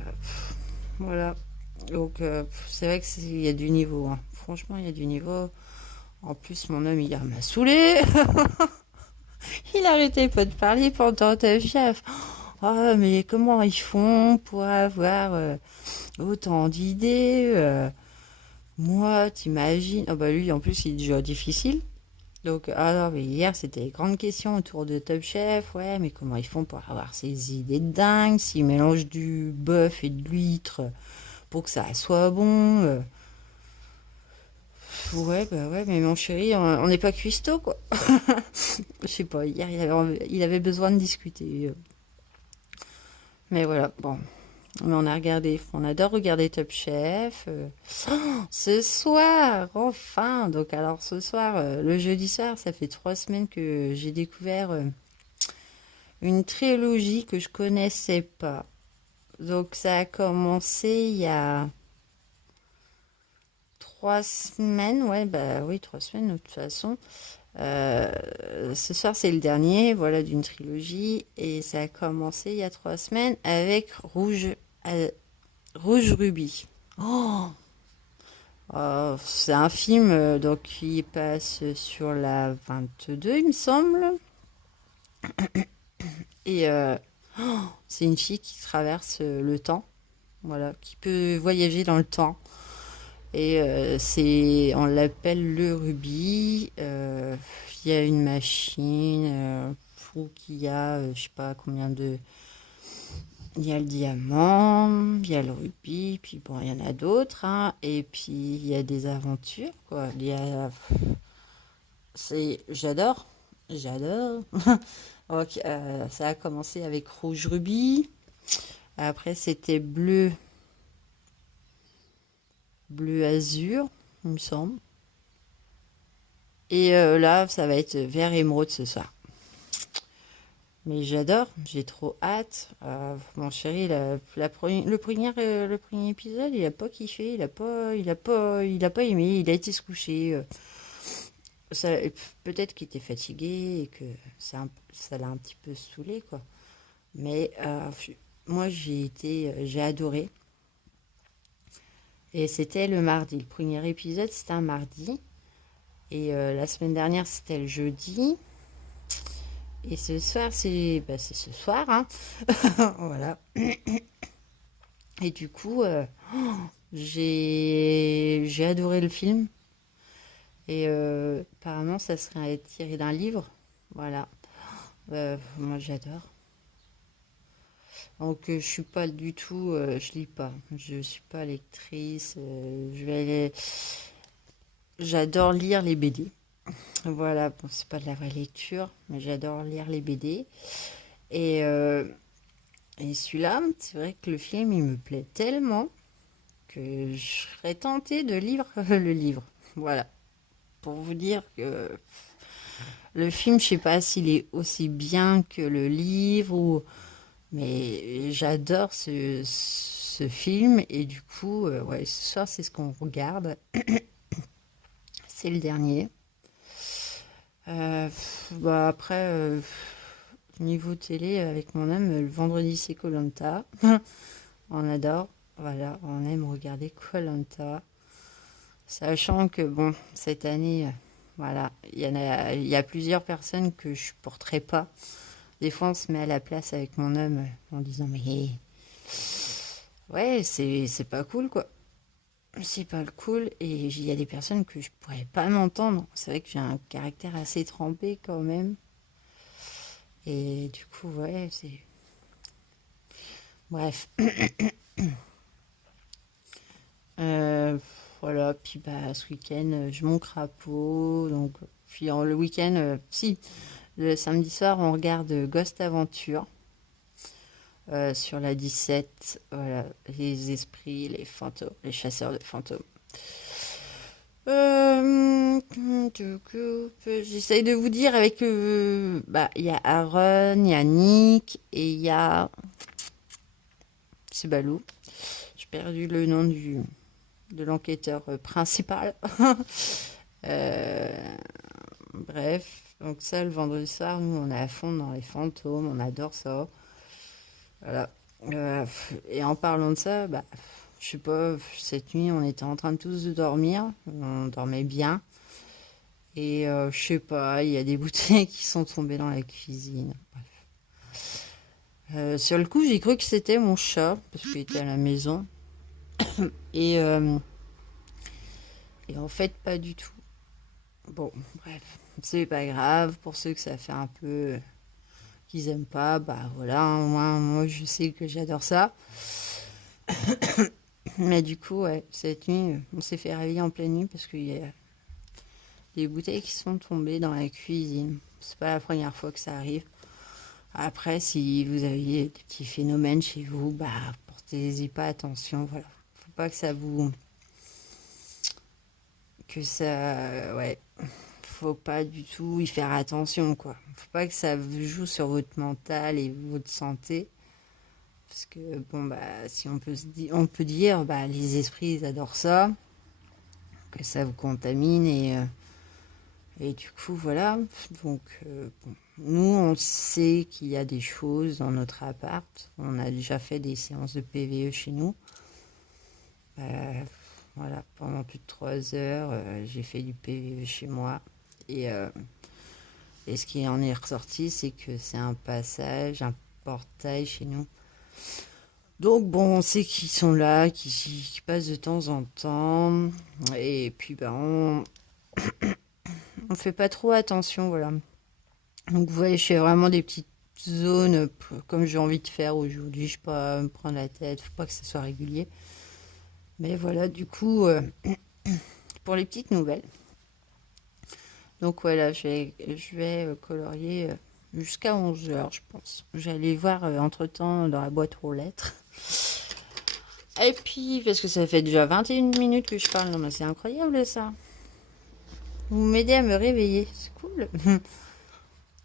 voilà. Donc c'est vrai il y a du niveau, hein. Franchement, il y a du niveau. En plus, mon homme hier m'a saoulé. Il arrêtait pas de parler pendant Top Chef. Ah, mais comment ils font pour avoir autant d'idées moi, t'imagines. Ah bah lui, en plus, il est déjà difficile. Donc, alors, mais hier, c'était grande question autour de Top Chef. Ouais, mais comment ils font pour avoir ces idées de dingue, s'ils mélangent du bœuf et de l'huître pour que ça soit bon. Ouais, bah ouais, mais mon chéri, on n'est pas cuistot, quoi. Je sais pas, hier, il avait besoin de discuter. Mais voilà, bon. Mais on adore regarder Top Chef. Ce soir, enfin. Donc alors ce soir, le jeudi soir, ça fait 3 semaines que j'ai découvert une trilogie que je connaissais pas. Donc ça a commencé il y a 3 semaines. Ouais, bah oui, 3 semaines de toute façon. Ce soir, c'est le dernier, voilà, d'une trilogie. Et ça a commencé il y a 3 semaines avec Rouge Ruby. Oh, c'est un film donc qui passe sur la 22, il me semble. Et c'est une fille qui traverse le temps, voilà, qui peut voyager dans le temps. Et on l'appelle le rubis. Il y a une machine qui a, je sais pas combien de. Il y a le diamant, il y a le rubis, puis bon, il y en a d'autres, hein. Et puis il y a des aventures, quoi. J'adore, j'adore. Ok, ça a commencé avec rouge rubis. Après, c'était bleu azur, il me semble. Et là, ça va être vert émeraude ce soir. Mais j'adore, j'ai trop hâte. Mon chéri, le premier épisode, il a pas kiffé, il a pas aimé, il a été se coucher. Ça, peut-être qu'il était fatigué et que ça l'a un petit peu saoulé, quoi. Mais moi, j'ai adoré. Et c'était le mardi. Le premier épisode, c'était un mardi. Et la semaine dernière, c'était le jeudi. Et ce soir, c'est ce soir, hein. Voilà. Et du coup, j'ai adoré le film. Et apparemment, ça serait tiré d'un livre. Voilà. Moi, j'adore. Donc, je suis pas du tout, je lis pas. Je suis pas lectrice. J'adore lire les BD. Voilà. Bon, c'est pas de la vraie lecture, mais j'adore lire les BD. Et, euh, et celui-là, c'est vrai que le film, il me plaît tellement que je serais tentée de lire le livre. Voilà. Pour vous dire que le film, je sais pas s'il est aussi bien que le livre, mais j'adore ce film et du coup, ouais, ce soir, c'est ce qu'on regarde. C'est le dernier. Bah après, niveau télé, avec mon homme, le vendredi, c'est koh. On adore. Voilà, on aime regarder koh. Sachant que, bon, cette année, voilà, il y a plusieurs personnes que je supporterai pas. Des fois, on se met à la place avec mon homme en disant, mais ouais, c'est pas cool, quoi. C'est pas cool. Et il y a des personnes que je pourrais pas m'entendre. C'est vrai que j'ai un caractère assez trempé quand même. Et du coup, ouais, c'est. Bref. Euh, voilà, puis bah, ce week-end, je mon crapaud. Donc, puis le week-end, si, le samedi soir, on regarde Ghost Adventure sur la 17. Voilà, les esprits, les fantômes, les chasseurs de fantômes. Du coup, j'essaye de vous dire avec. Bah, il y a Aaron, il y a Nick et il y a. C'est Balou. J'ai perdu le nom de l'enquêteur principal. Euh, Bref, donc ça, le vendredi soir, nous, on est à fond dans les fantômes, on adore ça. Voilà. Et en parlant de ça, bah, je sais pas, cette nuit, on était en train de tous de dormir, on dormait bien. Et je sais pas, il y a des bouteilles qui sont tombées dans la cuisine. Sur le coup, j'ai cru que c'était mon chat, parce qu'il était à la maison. Et, euh, et en fait, pas du tout. Bon, bref, c'est pas grave. Pour ceux que ça fait un peu qu'ils aiment pas, bah voilà, hein, moi je sais que j'adore ça. Mais du coup, ouais, cette nuit, on s'est fait réveiller en pleine nuit parce qu'il y a des bouteilles qui sont tombées dans la cuisine. C'est pas la première fois que ça arrive. Après, si vous aviez des petits phénomènes chez vous, bah portez-y pas attention, voilà. Faut pas que ça vous... Que ça... Ouais, faut pas du tout y faire attention, quoi. Faut pas que ça joue sur votre mental et votre santé. Parce que, bon, bah, si on peut dire, bah, les esprits, ils adorent ça, que ça vous contamine et du coup, voilà. Donc, bon. Nous, on sait qu'il y a des choses dans notre appart. On a déjà fait des séances de PVE chez nous. Voilà, pendant plus de 3 heures, j'ai fait du PV chez moi. Et, euh, et ce qui en est ressorti, c'est que c'est un passage, un portail chez nous. Donc bon, on sait qu'ils sont là, qui passent de temps en temps. Et puis ben, on fait pas trop attention, voilà. Donc vous voyez, je fais vraiment des petites zones comme j'ai envie de faire aujourd'hui. Je peux pas me prendre la tête, faut pas que ce soit régulier. Mais voilà, du coup, pour les petites nouvelles. Donc voilà, je vais colorier jusqu'à 11 heures, je pense. J'allais voir entre-temps dans la boîte aux lettres. Et puis, parce que ça fait déjà 21 minutes que je parle. Non, mais c'est incroyable ça. Vous m'aidez à me réveiller, c'est cool.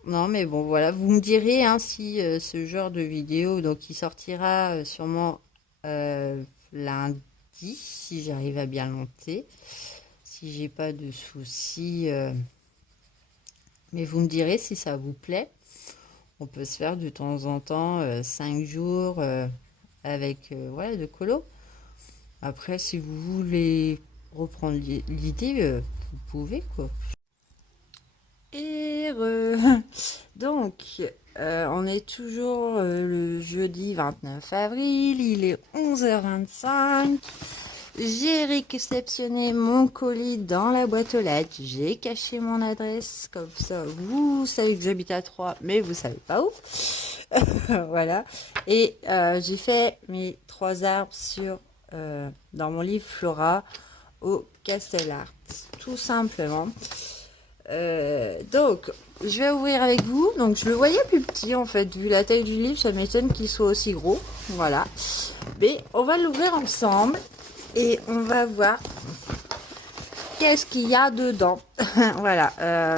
Non, mais bon, voilà, vous me direz hein, si ce genre de vidéo, donc il sortira sûrement lundi, si j'arrive à bien le monter, si j'ai pas de soucis. Mais vous me direz si ça vous plaît. On peut se faire de temps en temps 5 jours avec voilà, de colo. Après, si vous voulez reprendre l'idée, vous pouvez quoi. Donc, on est toujours le jeudi 29 avril, il est 11h25. J'ai réceptionné mon colis dans la boîte aux lettres. J'ai caché mon adresse, comme ça vous savez que j'habite à Troyes, mais vous savez pas où. Voilà. Et j'ai fait mes 3 arbres dans mon livre Flora au Castellart, tout simplement. Donc, je vais ouvrir avec vous. Donc, je le voyais plus petit en fait, vu la taille du livre, ça m'étonne qu'il soit aussi gros. Voilà. Mais on va l'ouvrir ensemble et on va voir qu'est-ce qu'il y a dedans. Voilà.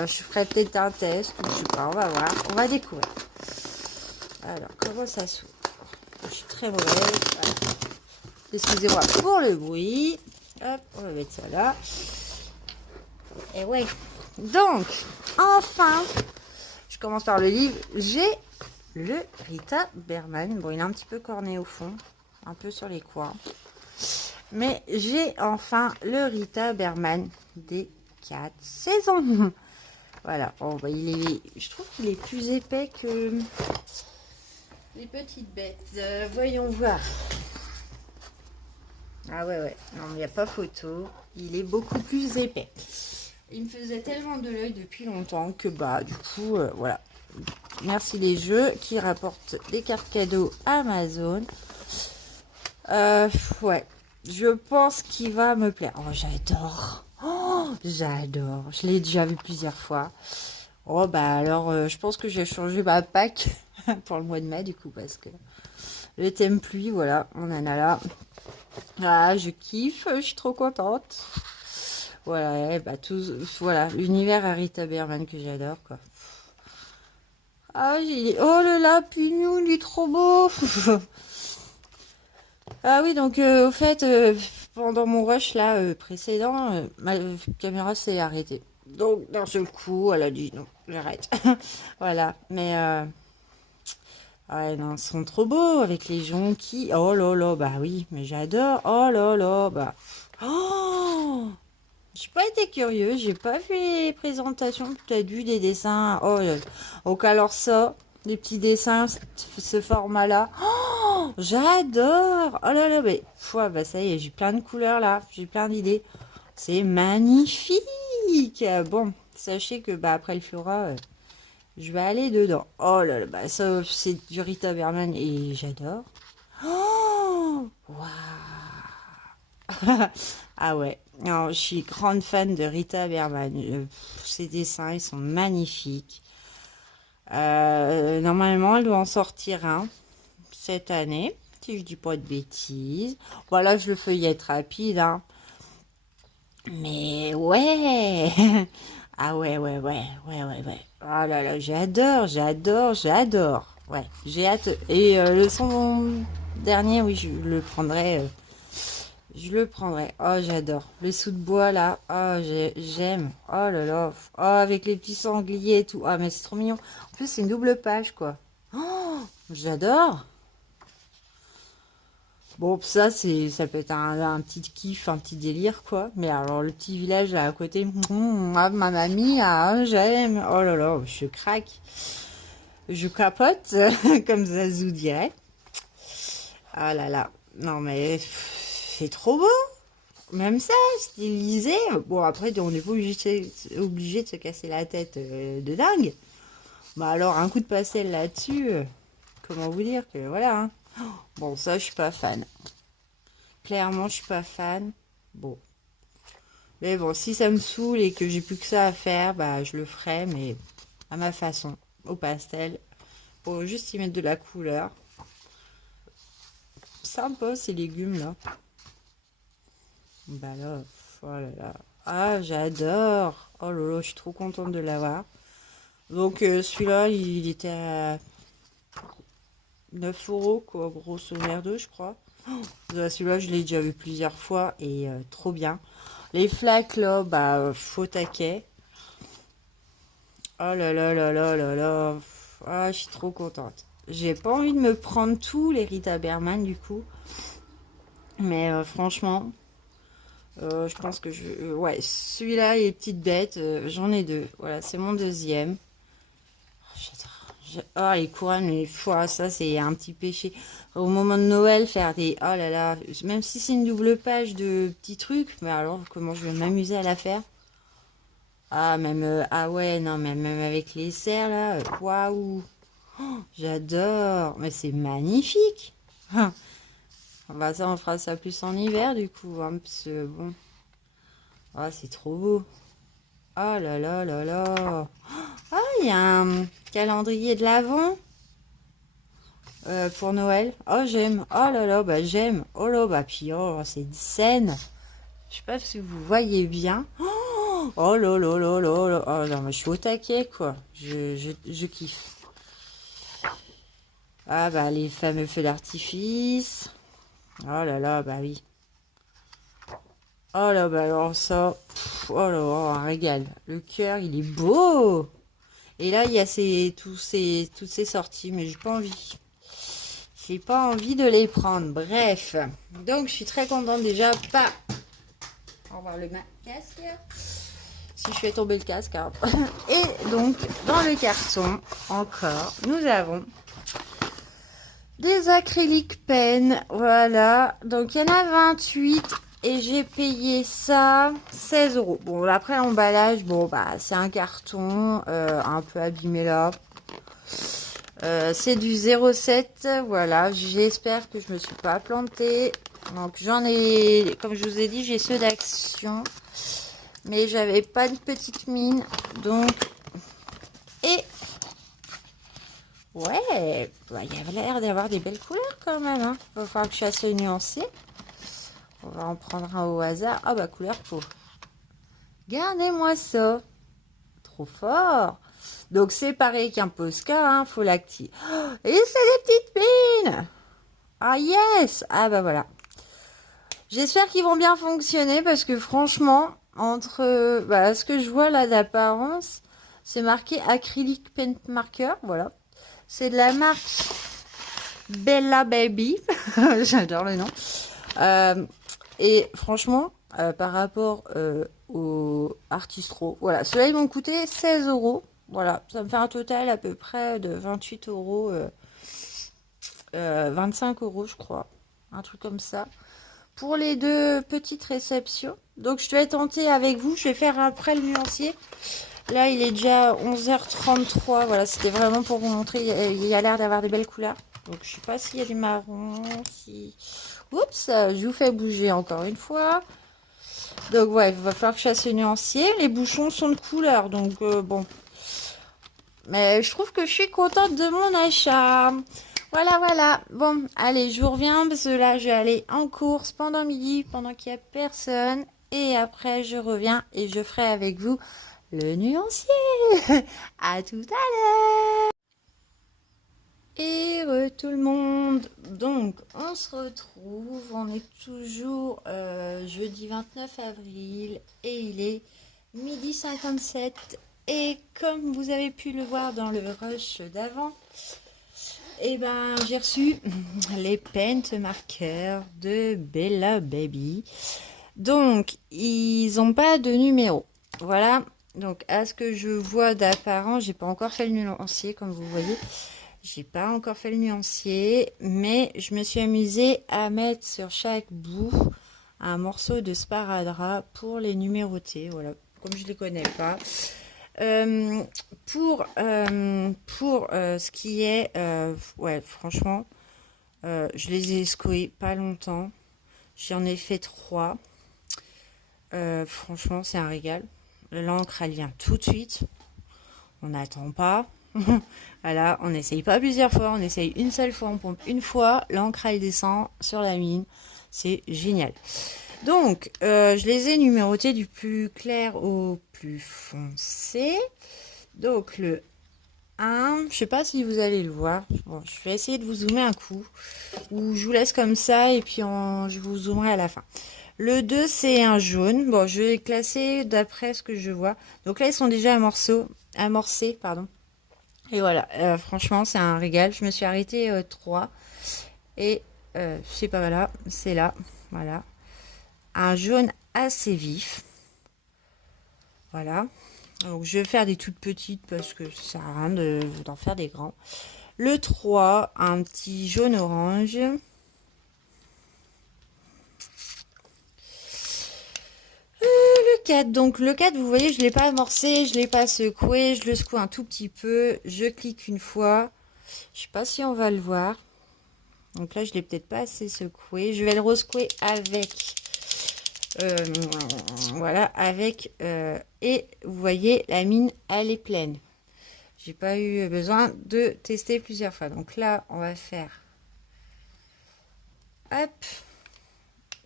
Je ferai peut-être un test, je sais pas, on va voir. On va découvrir. Alors, comment ça s'ouvre? Je suis très mauvaise. Voilà. Excusez-moi pour le bruit. Hop, on va mettre ça là. Et ouais. Donc, enfin, je commence par le livre. J'ai le Rita Berman. Bon, il est un petit peu corné au fond, un peu sur les coins. Mais j'ai enfin le Rita Berman des 4 saisons. Voilà. Oh, bah, je trouve qu'il est plus épais que les petites bêtes. Voyons voir. Ah ouais. Non, il n'y a pas photo. Il est beaucoup plus épais. Il me faisait tellement de l'œil depuis longtemps que bah du coup voilà. Merci les jeux qui rapportent des cartes cadeaux Amazon. Ouais, je pense qu'il va me plaire. Oh j'adore. Oh j'adore. Je l'ai déjà vu plusieurs fois. Oh bah alors je pense que j'ai changé ma pack pour le mois de mai du coup parce que le thème pluie voilà on en a là. Ah je kiffe, je suis trop contente. Voilà, bah voilà, l'univers Rita Berman que j'adore quoi. Ah, oh là là, Pignou, il est trop beau. Ah oui, donc au fait, pendant mon rush là précédent, ma caméra s'est arrêtée. Donc d'un seul coup, elle a dit non, j'arrête. Voilà, mais ouais, non, ils sont trop beaux avec les jonquilles. Oh là là, bah oui, mais j'adore. Oh là là, bah. Oh! J'ai pas été curieux, j'ai pas vu les présentations, peut-être vu des dessins. Oh, donc alors ça, des petits dessins, ce format-là. Oh, j'adore! Oh là là, mais bah ça y est, j'ai plein de couleurs là, j'ai plein d'idées. C'est magnifique! Bon, sachez que bah après le Flora, je vais aller dedans. Oh là là, bah ça c'est du Rita Berman et j'adore. Oh! Waouh! Ah ouais, alors, je suis grande fan de Rita Berman. Ses dessins, ils sont magnifiques. Normalement, elle doit en sortir un cette année, si je dis pas de bêtises. Voilà, je le feuillette rapide, hein. Mais ouais, ah ouais. Oh là là, j'adore. Ouais, j'ai hâte. Et le son dernier, oui, je le prendrai. Je le prendrai. Oh, j'adore. Le sous de bois, là. Oh, j'aime. Oh là là. Oh, avec les petits sangliers et tout. Ah, mais c'est trop mignon. En plus, c'est une double page, quoi. Oh, j'adore. Bon, ça, ça peut être un petit kiff, un petit délire, quoi. Mais alors, le petit village là à côté, ah, ma mamie, ah, j'aime. Oh là là, je craque. Je capote, comme Zazou dirait. Ah là là. Non, mais c'est trop beau. Même ça, stylisé. Bon, après, on n'est pas obligé de se casser la tête de dingue. Bah alors, un coup de pastel là-dessus, comment vous dire que voilà. Hein. Bon, ça, je suis pas fan. Clairement, je suis pas fan. Bon. Mais bon, si ça me saoule et que j'ai plus que ça à faire, bah je le ferai, mais à ma façon, au pastel, pour juste y mettre de la couleur. Sympa ces légumes là. Bah là, oh là là. Ah, j'adore. Oh là là, je suis trop contente de l'avoir. Donc celui-là, il était à 9 euros, quoi, grosso merdo, je crois. Celui-là, je l'ai déjà vu plusieurs fois et trop bien. Les flaques là, bah faux taquet. Oh là là là là là là. Ah, je suis trop contente. J'ai pas envie de me prendre tous les Rita Berman du coup. Mais franchement, je pense que ouais, celui-là et les petites bêtes, j'en ai deux. Voilà, c'est mon deuxième. J'adore. Oh, les couronnes, les fois, ça c'est un petit péché. Au moment de Noël, faire des... Oh là là, même si c'est une double page de petits trucs, mais alors comment je vais m'amuser à la faire? Ah, même... ah ouais, non, même avec les serres là, waouh! J'adore, mais c'est magnifique. Bah ça, on fera ça plus en hiver du coup, hein, parce que bon, ah c'est trop beau. Oh là là là là. Ah, il y a un calendrier de l'Avent pour Noël. Oh j'aime. Oh là là, bah j'aime. Oh là, bah puis oh c'est une scène. Je sais pas si vous voyez bien. Oh là là là là là. Oh non, mais je suis au taquet quoi. Je kiffe. Ah bah les fameux feux d'artifice. Oh là là, bah oui. Oh là, bah alors ça, oh là, oh, un régal. Le cœur, il est beau. Et là, il y a toutes ces sorties, mais j'ai pas envie. J'ai pas envie de les prendre. Bref. Donc, je suis très contente déjà. Pas. On va voir le casque. Si je fais tomber le casque. Hein. Et donc, dans le carton, encore, nous avons des acryliques pen. Voilà. Donc, il y en a 28. Et j'ai payé ça 16 euros. Bon, après l'emballage, bon, bah, c'est un carton un peu abîmé là. C'est du 0,7. Voilà, j'espère que je me suis pas plantée. Donc, j'en ai, comme je vous ai dit, j'ai ceux d'Action. Mais j'avais pas de petite mine. Donc, et ouais, bah, il y a l'air d'avoir des belles couleurs quand même. Hein. Il va falloir que je sois assez nuancée. On va en prendre un au hasard. Ah bah, couleur peau. Regardez-moi ça. Trop fort. Donc c'est pareil qu'un Posca, hein, faut l'activer. Oh, et c'est des petites mines. Ah yes. Ah bah voilà. J'espère qu'ils vont bien fonctionner parce que franchement, entre bah, ce que je vois là d'apparence, c'est marqué Acrylic Paint Marker. Voilà. C'est de la marque Bella Baby. J'adore le nom. Et franchement, par rapport au Artistro, voilà, ceux-là ils m'ont coûté 16 euros. Voilà, ça me fait un total à peu près de 28 euros, 25 euros, je crois, un truc comme ça. Pour les deux petites réceptions. Donc, je vais tenter avec vous. Je vais faire après le nuancier. Là, il est déjà 11h33. Voilà, c'était vraiment pour vous montrer. Il y a l'air d'avoir des belles couleurs. Donc, je sais pas s'il y a du marron. Si... Oups, je vous fais bouger encore une fois. Donc, ouais, il va falloir que je fasse le nuancier. Les bouchons sont de couleur. Donc, bon. Mais je trouve que je suis contente de mon achat. Voilà, voilà. Bon, allez, je vous reviens parce que là, je vais aller en course pendant midi, pendant qu'il n'y a personne. Et après, je reviens et je ferai avec vous le nuancier. À tout à l'heure. Et tout le monde. Donc, on se retrouve. On est toujours jeudi 29 avril et il est midi 57. Et comme vous avez pu le voir dans le rush d'avant, et ben j'ai reçu les paint marqueurs de Bella Baby. Donc, ils n'ont pas de numéro. Voilà. Donc, à ce que je vois d'apparent, j'ai pas encore fait le nuancier, comme vous voyez. J'ai pas encore fait le nuancier, mais je me suis amusée à mettre sur chaque bout un morceau de sparadrap pour les numéroter. Voilà, comme je les connais pas. Pour ce qui est, ouais, franchement, je les ai secoués pas longtemps. J'en ai fait 3. Franchement, c'est un régal. L'encre, elle vient tout de suite. On n'attend pas. Voilà, on n'essaye pas plusieurs fois. On essaye une seule fois. On pompe une fois. L'encre, elle descend sur la mine. C'est génial. Donc, je les ai numérotés du plus clair au plus foncé. Donc, le 1, je sais pas si vous allez le voir. Bon, je vais essayer de vous zoomer un coup. Ou je vous laisse comme ça et puis je vous zoomerai à la fin. Le 2, c'est un jaune. Bon, je vais classer d'après ce que je vois. Donc là, ils sont déjà amorcés, pardon. Et voilà, franchement, c'est un régal. Je me suis arrêtée 3. Et c'est pas là, c'est là. Voilà. Un jaune assez vif. Voilà. Donc je vais faire des toutes petites parce que ça sert à rien d'en faire des grands. Le 3, un petit jaune orange. Le 4, donc le 4, vous voyez, je ne l'ai pas amorcé, je ne l'ai pas secoué, je le secoue un tout petit peu, je clique une fois. Je sais pas si on va le voir. Donc là, je ne l'ai peut-être pas assez secoué. Je vais le resecouer avec... voilà, avec... et vous voyez, la mine, elle est pleine. J'ai pas eu besoin de tester plusieurs fois. Donc là, on va faire... Hop,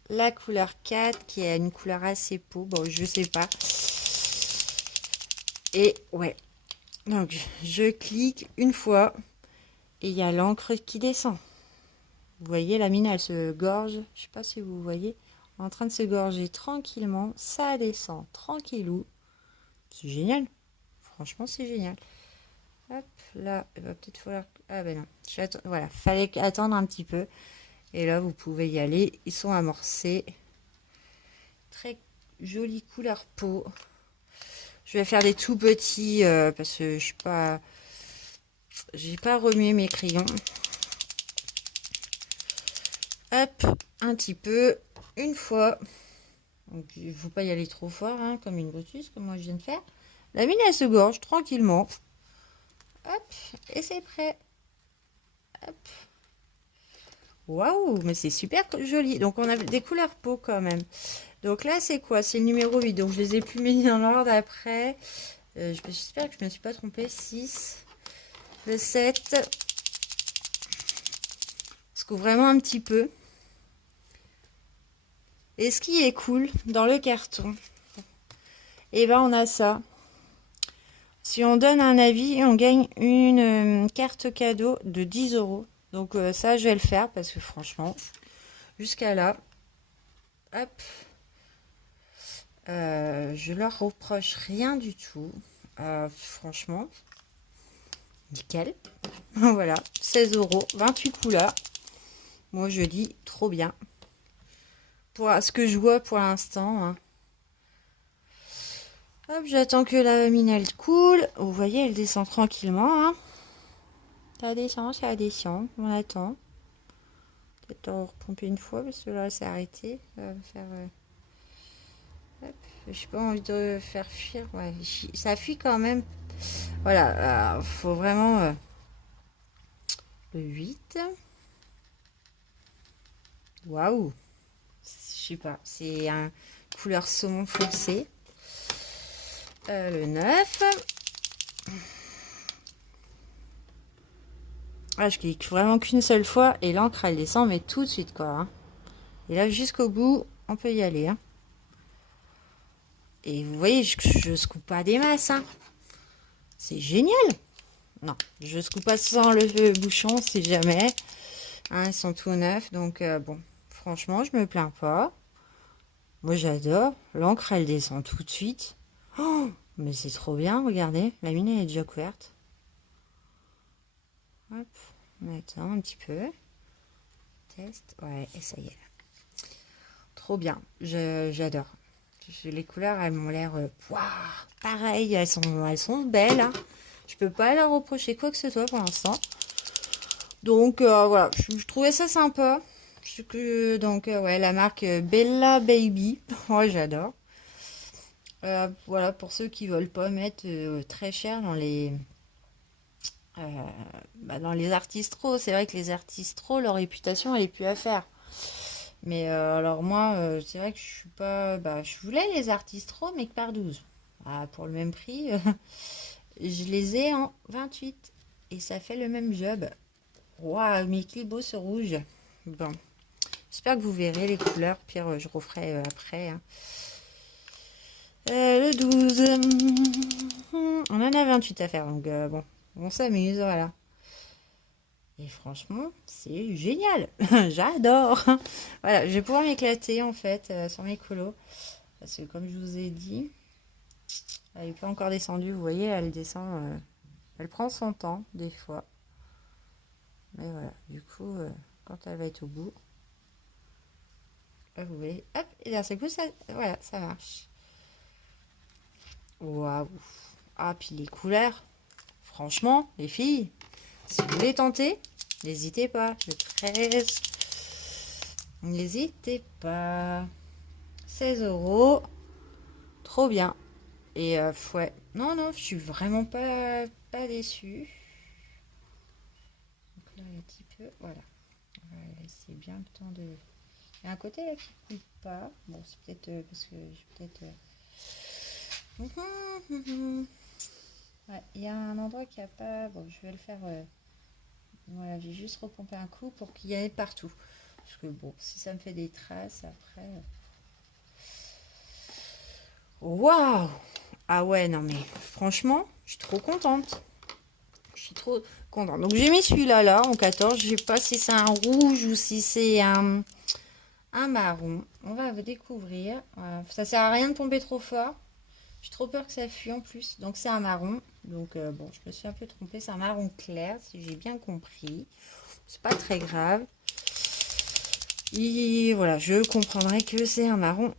la couleur 4 qui a une couleur assez peau. Bon, je sais pas. Et ouais. Donc, je clique une fois et il y a l'encre qui descend. Vous voyez, la mine, elle se gorge. Je sais pas si vous voyez. En train de se gorger tranquillement. Ça descend tranquillou. C'est génial. Franchement, c'est génial. Hop, là, il va peut-être falloir... Ah ben non. Voilà, fallait attendre un petit peu. Et là, vous pouvez y aller. Ils sont amorcés. Très jolie couleur peau. Je vais faire des tout petits parce que je suis pas... J'ai pas remué mes crayons. Hop, un petit peu, une fois. Donc, il ne faut pas y aller trop fort, hein, comme une brutus, comme moi je viens de faire. La mine, elle se gorge tranquillement. Hop, et c'est prêt. Hop. Waouh, mais c'est super joli. Donc, on a des couleurs peau quand même. Donc là, c'est quoi? C'est le numéro 8. Donc, je les ai plus mis dans l'ordre après. J'espère que je ne me suis pas trompée. 6, le 7. Je couvre vraiment un petit peu. Et ce qui est cool dans le carton, et ben on a ça. Si on donne un avis, on gagne une carte cadeau de 10 euros. Donc ça, je vais le faire parce que franchement, jusqu'à là, hop, je leur reproche rien du tout. Franchement, nickel. Voilà, 16 euros, 28 couleurs. Moi, je dis trop bien. Pour ce que je vois pour l'instant, hein. Hop, j'attends que la mine elle coule. Vous voyez, elle descend tranquillement, hein. Ça descend, on attend. Peut-être en repomper une fois parce que là, c'est arrêté. Ça va faire... hop. J'ai pas envie de faire fuir. Ouais, ça fuit quand même. Voilà, faut vraiment... le 8. Waouh. Je sais pas, c'est un couleur saumon foncé. Le 9. Ah, je clique vraiment qu'une seule fois et l'encre elle descend mais tout de suite quoi, hein. Et là jusqu'au bout on peut y aller, hein. Et vous voyez, je secoue pas des masses, hein. C'est génial. Non, je secoue pas sans le bouchon si jamais, hein, ils sont tout neufs donc bon, franchement je me plains pas. Moi j'adore, l'encre elle descend tout de suite. Oh, mais c'est trop bien, regardez, la mine elle est déjà couverte. Hop. Attends un petit peu. Test. Ouais, et ça y est. Trop bien. J'adore. Les couleurs, elles m'ont l'air... Waouh, pareil, elles sont belles. Hein. Je peux pas leur reprocher quoi que ce soit pour l'instant. Donc voilà, je trouvais ça sympa. Donc ouais, la marque Bella Baby. Moi j'adore. Voilà, pour ceux qui veulent pas mettre très cher euh, dans les artistros. C'est vrai que les artistros, leur réputation, elle est plus à faire. Mais alors moi, c'est vrai que je suis pas... Bah, je voulais les artistros, mais que par 12. Ah, pour le même prix, je les ai en 28. Et ça fait le même job. Waouh, mais qu'il beau ce rouge. Bon, j'espère que vous verrez les couleurs. Pire, je referai après. Hein. Le 12. On en a 28 à faire, donc bon, on s'amuse, voilà. Et franchement, c'est génial. J'adore. Voilà, je vais pouvoir m'éclater en fait sur mes colos. Parce que comme je vous ai dit, elle n'est pas encore descendue. Vous voyez, elle descend. Elle prend son temps des fois. Mais voilà, du coup, quand elle va être au bout, vous voyez, hop, et d'un seul coup, ça, voilà, ça marche. Waouh. Ah, puis les couleurs. Franchement, les filles, si vous voulez tenter, n'hésitez pas. Le 13. N'hésitez pas. 16 euros. Trop bien. Et ouais. Non, non, je suis vraiment pas déçue. Donc là, un petit peu. Voilà. On va laisser bien le temps de. Il y a un côté là qui ne coupe pas. Bon, c'est peut-être parce que j'ai peut-être. Ouais, il y a un endroit qui a pas. Bon, je vais le faire. Voilà, j'ai juste repompé un coup pour qu'il y ait partout. Parce que bon, si ça me fait des traces après. Waouh! Ah ouais, non mais franchement, je suis trop contente. Je suis trop contente. Donc j'ai mis celui-là là en 14. Je sais pas si c'est un rouge ou si c'est un marron. On va découvrir. Voilà. Ça sert à rien de tomber trop fort. J'ai trop peur que ça fuit en plus. Donc c'est un marron. Donc bon, je me suis un peu trompée. C'est un marron clair, si j'ai bien compris. C'est pas très grave. Et voilà, je comprendrai que c'est un marron.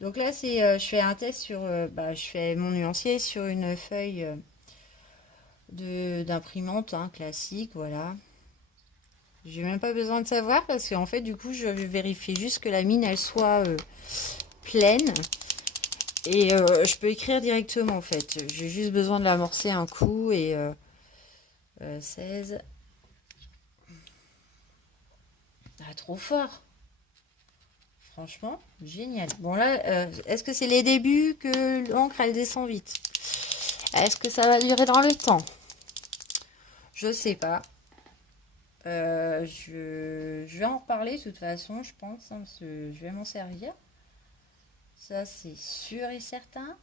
Donc là, c'est, je fais un test sur, je fais mon nuancier sur une feuille d'imprimante hein, classique, voilà. J'ai même pas besoin de savoir parce qu'en fait, du coup, je vais vérifier juste que la mine, elle soit pleine. Et je peux écrire directement, en fait. J'ai juste besoin de l'amorcer un coup et 16. Ah, trop fort! Franchement, génial. Bon là, est-ce que c'est les débuts que l'encre, elle descend vite? Est-ce que ça va durer dans le temps? Je sais pas. Je vais en reparler de toute façon, je pense. Hein, parce que je vais m'en servir. Ça, c'est sûr et certain.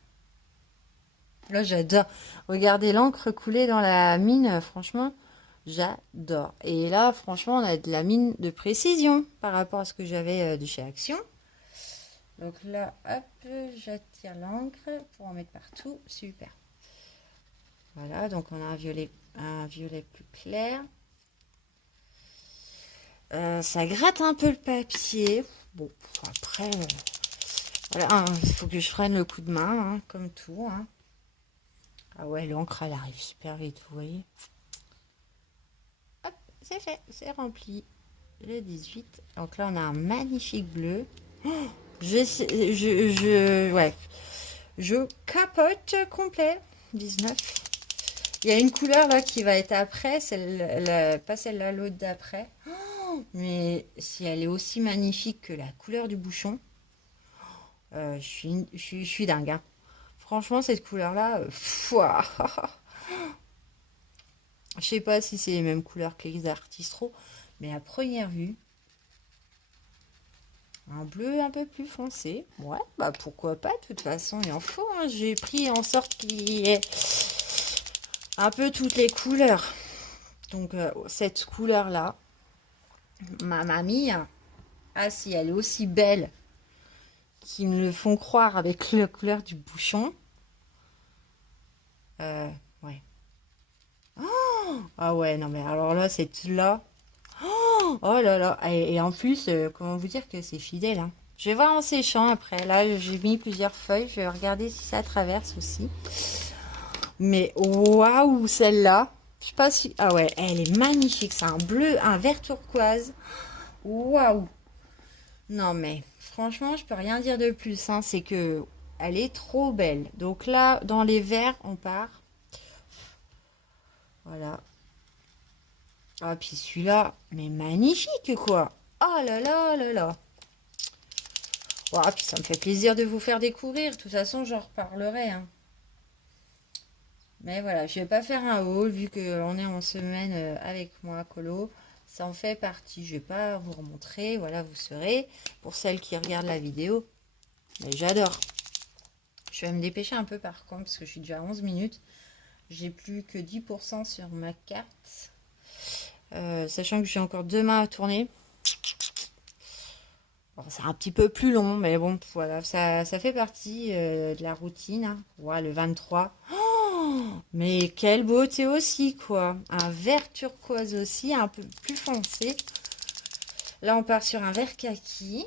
Là, j'adore. Regardez l'encre couler dans la mine. Franchement, j'adore. Et là, franchement, on a de la mine de précision par rapport à ce que j'avais de chez Action. Donc là, hop, j'attire l'encre pour en mettre partout. Super. Voilà, donc on a un violet plus clair. Ça gratte un peu le papier. Bon, après, voilà, il faut que je prenne le coup de main, hein, comme tout. Hein. Ah ouais, l'encre, elle arrive super vite, vous voyez. Hop, c'est fait, c'est rempli. Le 18. Donc là, on a un magnifique bleu. Oh, ouais, je capote complet. 19. Il y a une couleur là qui va être après, pas celle-là, l'autre d'après. Oh, mais si elle est aussi magnifique que la couleur du bouchon, je suis dingue. Hein. Franchement, cette couleur-là, je sais pas si c'est les mêmes couleurs que les Artistro, mais à première vue, un bleu un peu plus foncé. Ouais, bah pourquoi pas, de toute façon, il en faut. Hein. J'ai pris en sorte qu'il y ait un peu toutes les couleurs. Donc, cette couleur-là, ma mamie, ah si elle est aussi belle qu'ils me le font croire avec la couleur du bouchon. Ouais. Ah ouais, non mais alors là, c'est là. Oh là là. Et en plus, comment vous dire que c'est fidèle, hein. Je vais voir en séchant après. Là, j'ai mis plusieurs feuilles. Je vais regarder si ça traverse aussi. Mais waouh, celle-là. Je sais pas si... Ah ouais, elle est magnifique. C'est un bleu, un vert turquoise. Waouh. Non mais, franchement, je peux rien dire de plus, hein. C'est que elle est trop belle. Donc là, dans les verts, on part. Voilà. Ah, puis celui-là, mais magnifique, quoi. Oh là là là là. Oh, puis ça me fait plaisir de vous faire découvrir. De toute façon, j'en reparlerai, hein. Mais voilà, je vais pas faire un haul vu qu'on est en semaine avec moi, Colo. Ça en fait partie. Je vais pas vous remontrer. Voilà, vous serez. Pour celles qui regardent la vidéo. Mais j'adore. Je vais me dépêcher un peu par contre parce que je suis déjà à 11 minutes. J'ai plus que 10% sur ma carte. Sachant que j'ai encore 2 mains à tourner. Bon, c'est un petit peu plus long, mais bon, voilà, ça fait partie de la routine, hein. Ouais, le 23. Oh, mais quelle beauté aussi, quoi. Un vert turquoise aussi, un peu plus foncé. Là, on part sur un vert kaki.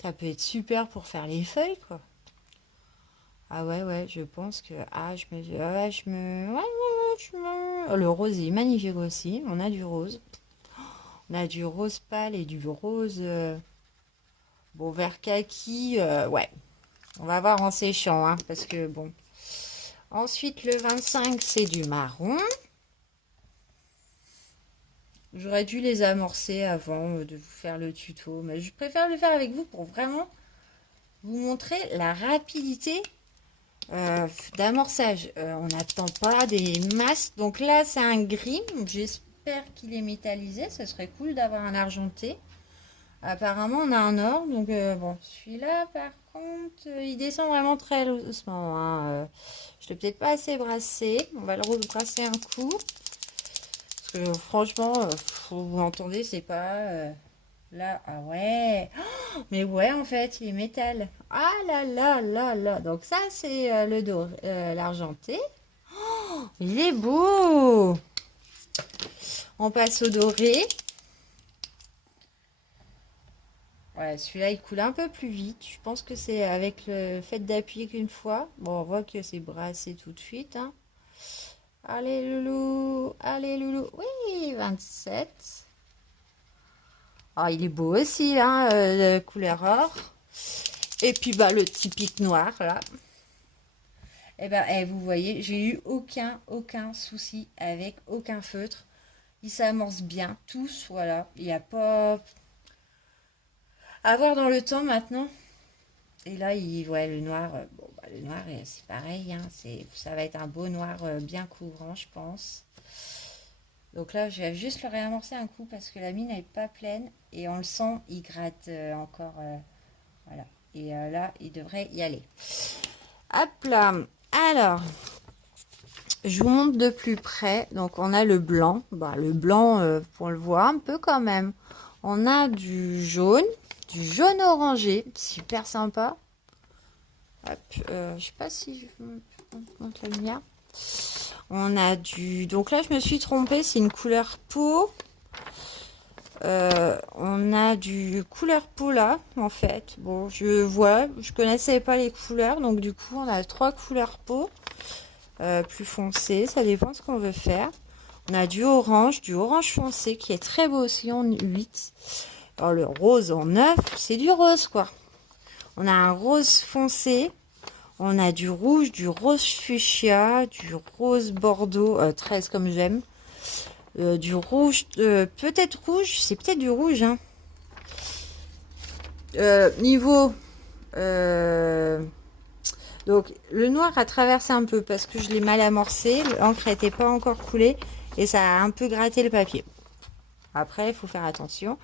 Ça peut être super pour faire les feuilles, quoi. Ah ouais, ouais, je pense que... Ah, je me... Ah, je me... Ouais, ouais, ouais, Oh, le rose est magnifique aussi. On a du rose. On a du rose pâle et du rose... Bon, vert kaki, ouais. On va voir en séchant, hein, parce que bon. Ensuite, le 25, c'est du marron. J'aurais dû les amorcer avant de vous faire le tuto, mais je préfère le faire avec vous pour vraiment vous montrer la rapidité d'amorçage. On n'attend pas des masses. Donc là, c'est un gris. J'espère qu'il est métallisé. Ce serait cool d'avoir un argenté. Apparemment, on a un or. Donc, bon, celui-là, par contre, il descend vraiment très doucement, hein. Je l'ai peut-être pas assez brassé. On va le rebrasser un coup. Parce que franchement, vous entendez, c'est pas... là, ah ouais. Oh, mais ouais, en fait, il est métal. Ah là là là là. Donc ça, c'est le doré, l'argenté. Il est beau. On passe au doré. Ouais, celui-là, il coule un peu plus vite. Je pense que c'est avec le fait d'appuyer qu'une fois. Bon, on voit que c'est brassé tout de suite, hein. Allez, loulou. Allez, loulou. Oui, 27. Ah, il est beau aussi, hein, couleur or. Et puis, bah, le typique noir, là. Et ben, vous voyez, j'ai eu aucun souci avec aucun feutre. Il s'amorce bien, tous, voilà. Il n'y a pas à voir dans le temps maintenant. Et là, ouais, le noir, bon, bah, le noir, c'est pareil, hein, ça va être un beau noir bien couvrant, je pense. Donc là, je vais juste le réamorcer un coup parce que la mine n'est pas pleine et on le sent, il gratte encore, voilà. Et là, il devrait y aller. Hop là. Alors, je vous montre de plus près. Donc, on a le blanc. Bah, le blanc, on le voit un peu quand même. On a du jaune orangé, super sympa. Hop, je sais pas si je montre la lumière. On a du... Donc là, je me suis trompée, c'est une couleur peau. On a du couleur peau là, en fait. Bon, je connaissais pas les couleurs, donc du coup, on a 3 couleurs peau. Plus foncé, ça dépend ce qu'on veut faire. On a du orange foncé qui est très beau aussi en 8. Alors le rose en 9, c'est du rose quoi. On a un rose foncé, on a du rose fuchsia, du rose bordeaux, 13 comme j'aime. Du rouge, peut-être rouge, c'est peut-être du rouge. Hein. Niveau... donc le noir a traversé un peu parce que je l'ai mal amorcé, l'encre n'était pas encore coulée et ça a un peu gratté le papier. Après, il faut faire attention.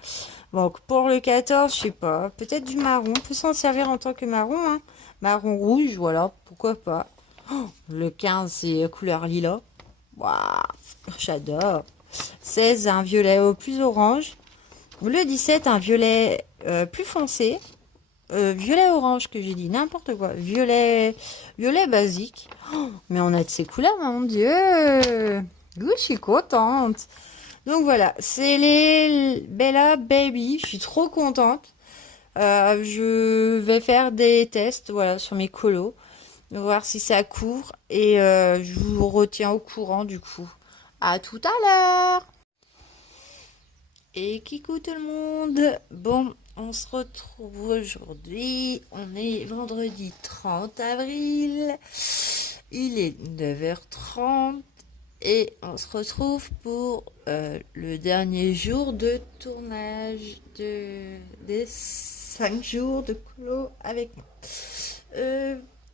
Donc pour le 14, je sais pas, peut-être du marron, on peut s'en servir en tant que marron, hein. Marron rouge, voilà, pourquoi pas. Oh, le 15, c'est couleur lilas. Waouh, j'adore. 16, un violet au plus orange. Le 17, un violet plus foncé. violet orange que j'ai dit, n'importe quoi. Violet basique. Oh, mais on a de ces couleurs, mon Dieu. Oui, je suis contente. Donc voilà, c'est les Bella Baby. Je suis trop contente. Je vais faire des tests, voilà, sur mes colos, voir si ça court et je vous retiens au courant du coup. À tout à l'heure. Et kikou tout le monde. Bon, on se retrouve aujourd'hui. On est vendredi 30 avril. Il est 9h30 et on se retrouve pour le dernier jour de tournage des 5 jours de colo avec moi.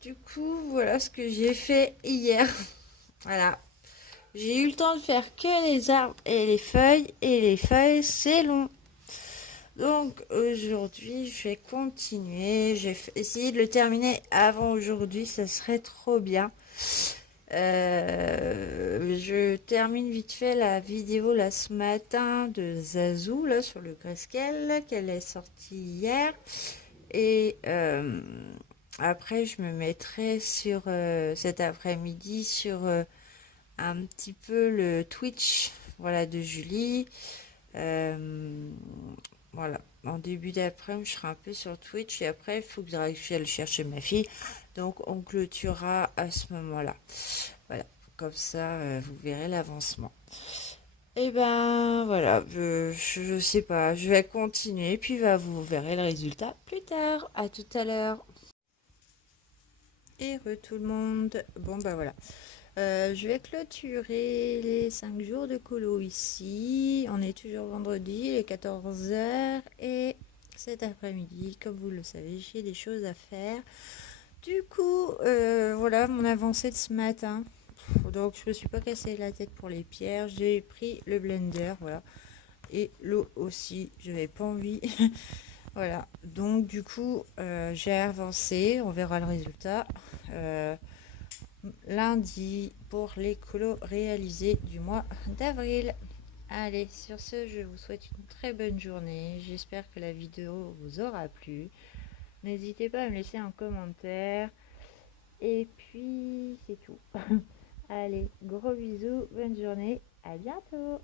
Du coup, voilà ce que j'ai fait hier. Voilà. J'ai eu le temps de faire que les arbres et les feuilles, c'est long. Donc aujourd'hui, je vais continuer. Je vais essayer de le terminer avant aujourd'hui, ça serait trop bien. Je termine vite fait la vidéo là ce matin de Zazou là sur le Grayscale qu'elle est sortie hier. Et après, je me mettrai sur cet après-midi sur un petit peu le Twitch, voilà, de Julie. Voilà, en début d'après-midi, je serai un peu sur Twitch et après, il faut que j'aille chercher ma fille. Donc, on clôturera à ce moment-là. Voilà, comme ça, vous verrez l'avancement. Et ben voilà, je sais pas, je vais continuer, puis vous verrez le résultat plus tard. À tout à l'heure. Et tout le monde. Bon ben voilà. Je vais clôturer les 5 jours de colo ici. On est toujours vendredi, il est 14h et cet après-midi, comme vous le savez, j'ai des choses à faire. Du coup, voilà mon avancée de ce matin. Donc je me suis pas cassé la tête pour les pierres. J'ai pris le blender, voilà. Et l'eau aussi, je n'avais pas envie. Voilà, donc du coup, j'ai avancé, on verra le résultat. Lundi pour les colos réalisés du mois d'avril. Allez, sur ce, je vous souhaite une très bonne journée. J'espère que la vidéo vous aura plu. N'hésitez pas à me laisser un commentaire. Et puis, c'est tout. Allez, gros bisous, bonne journée, à bientôt.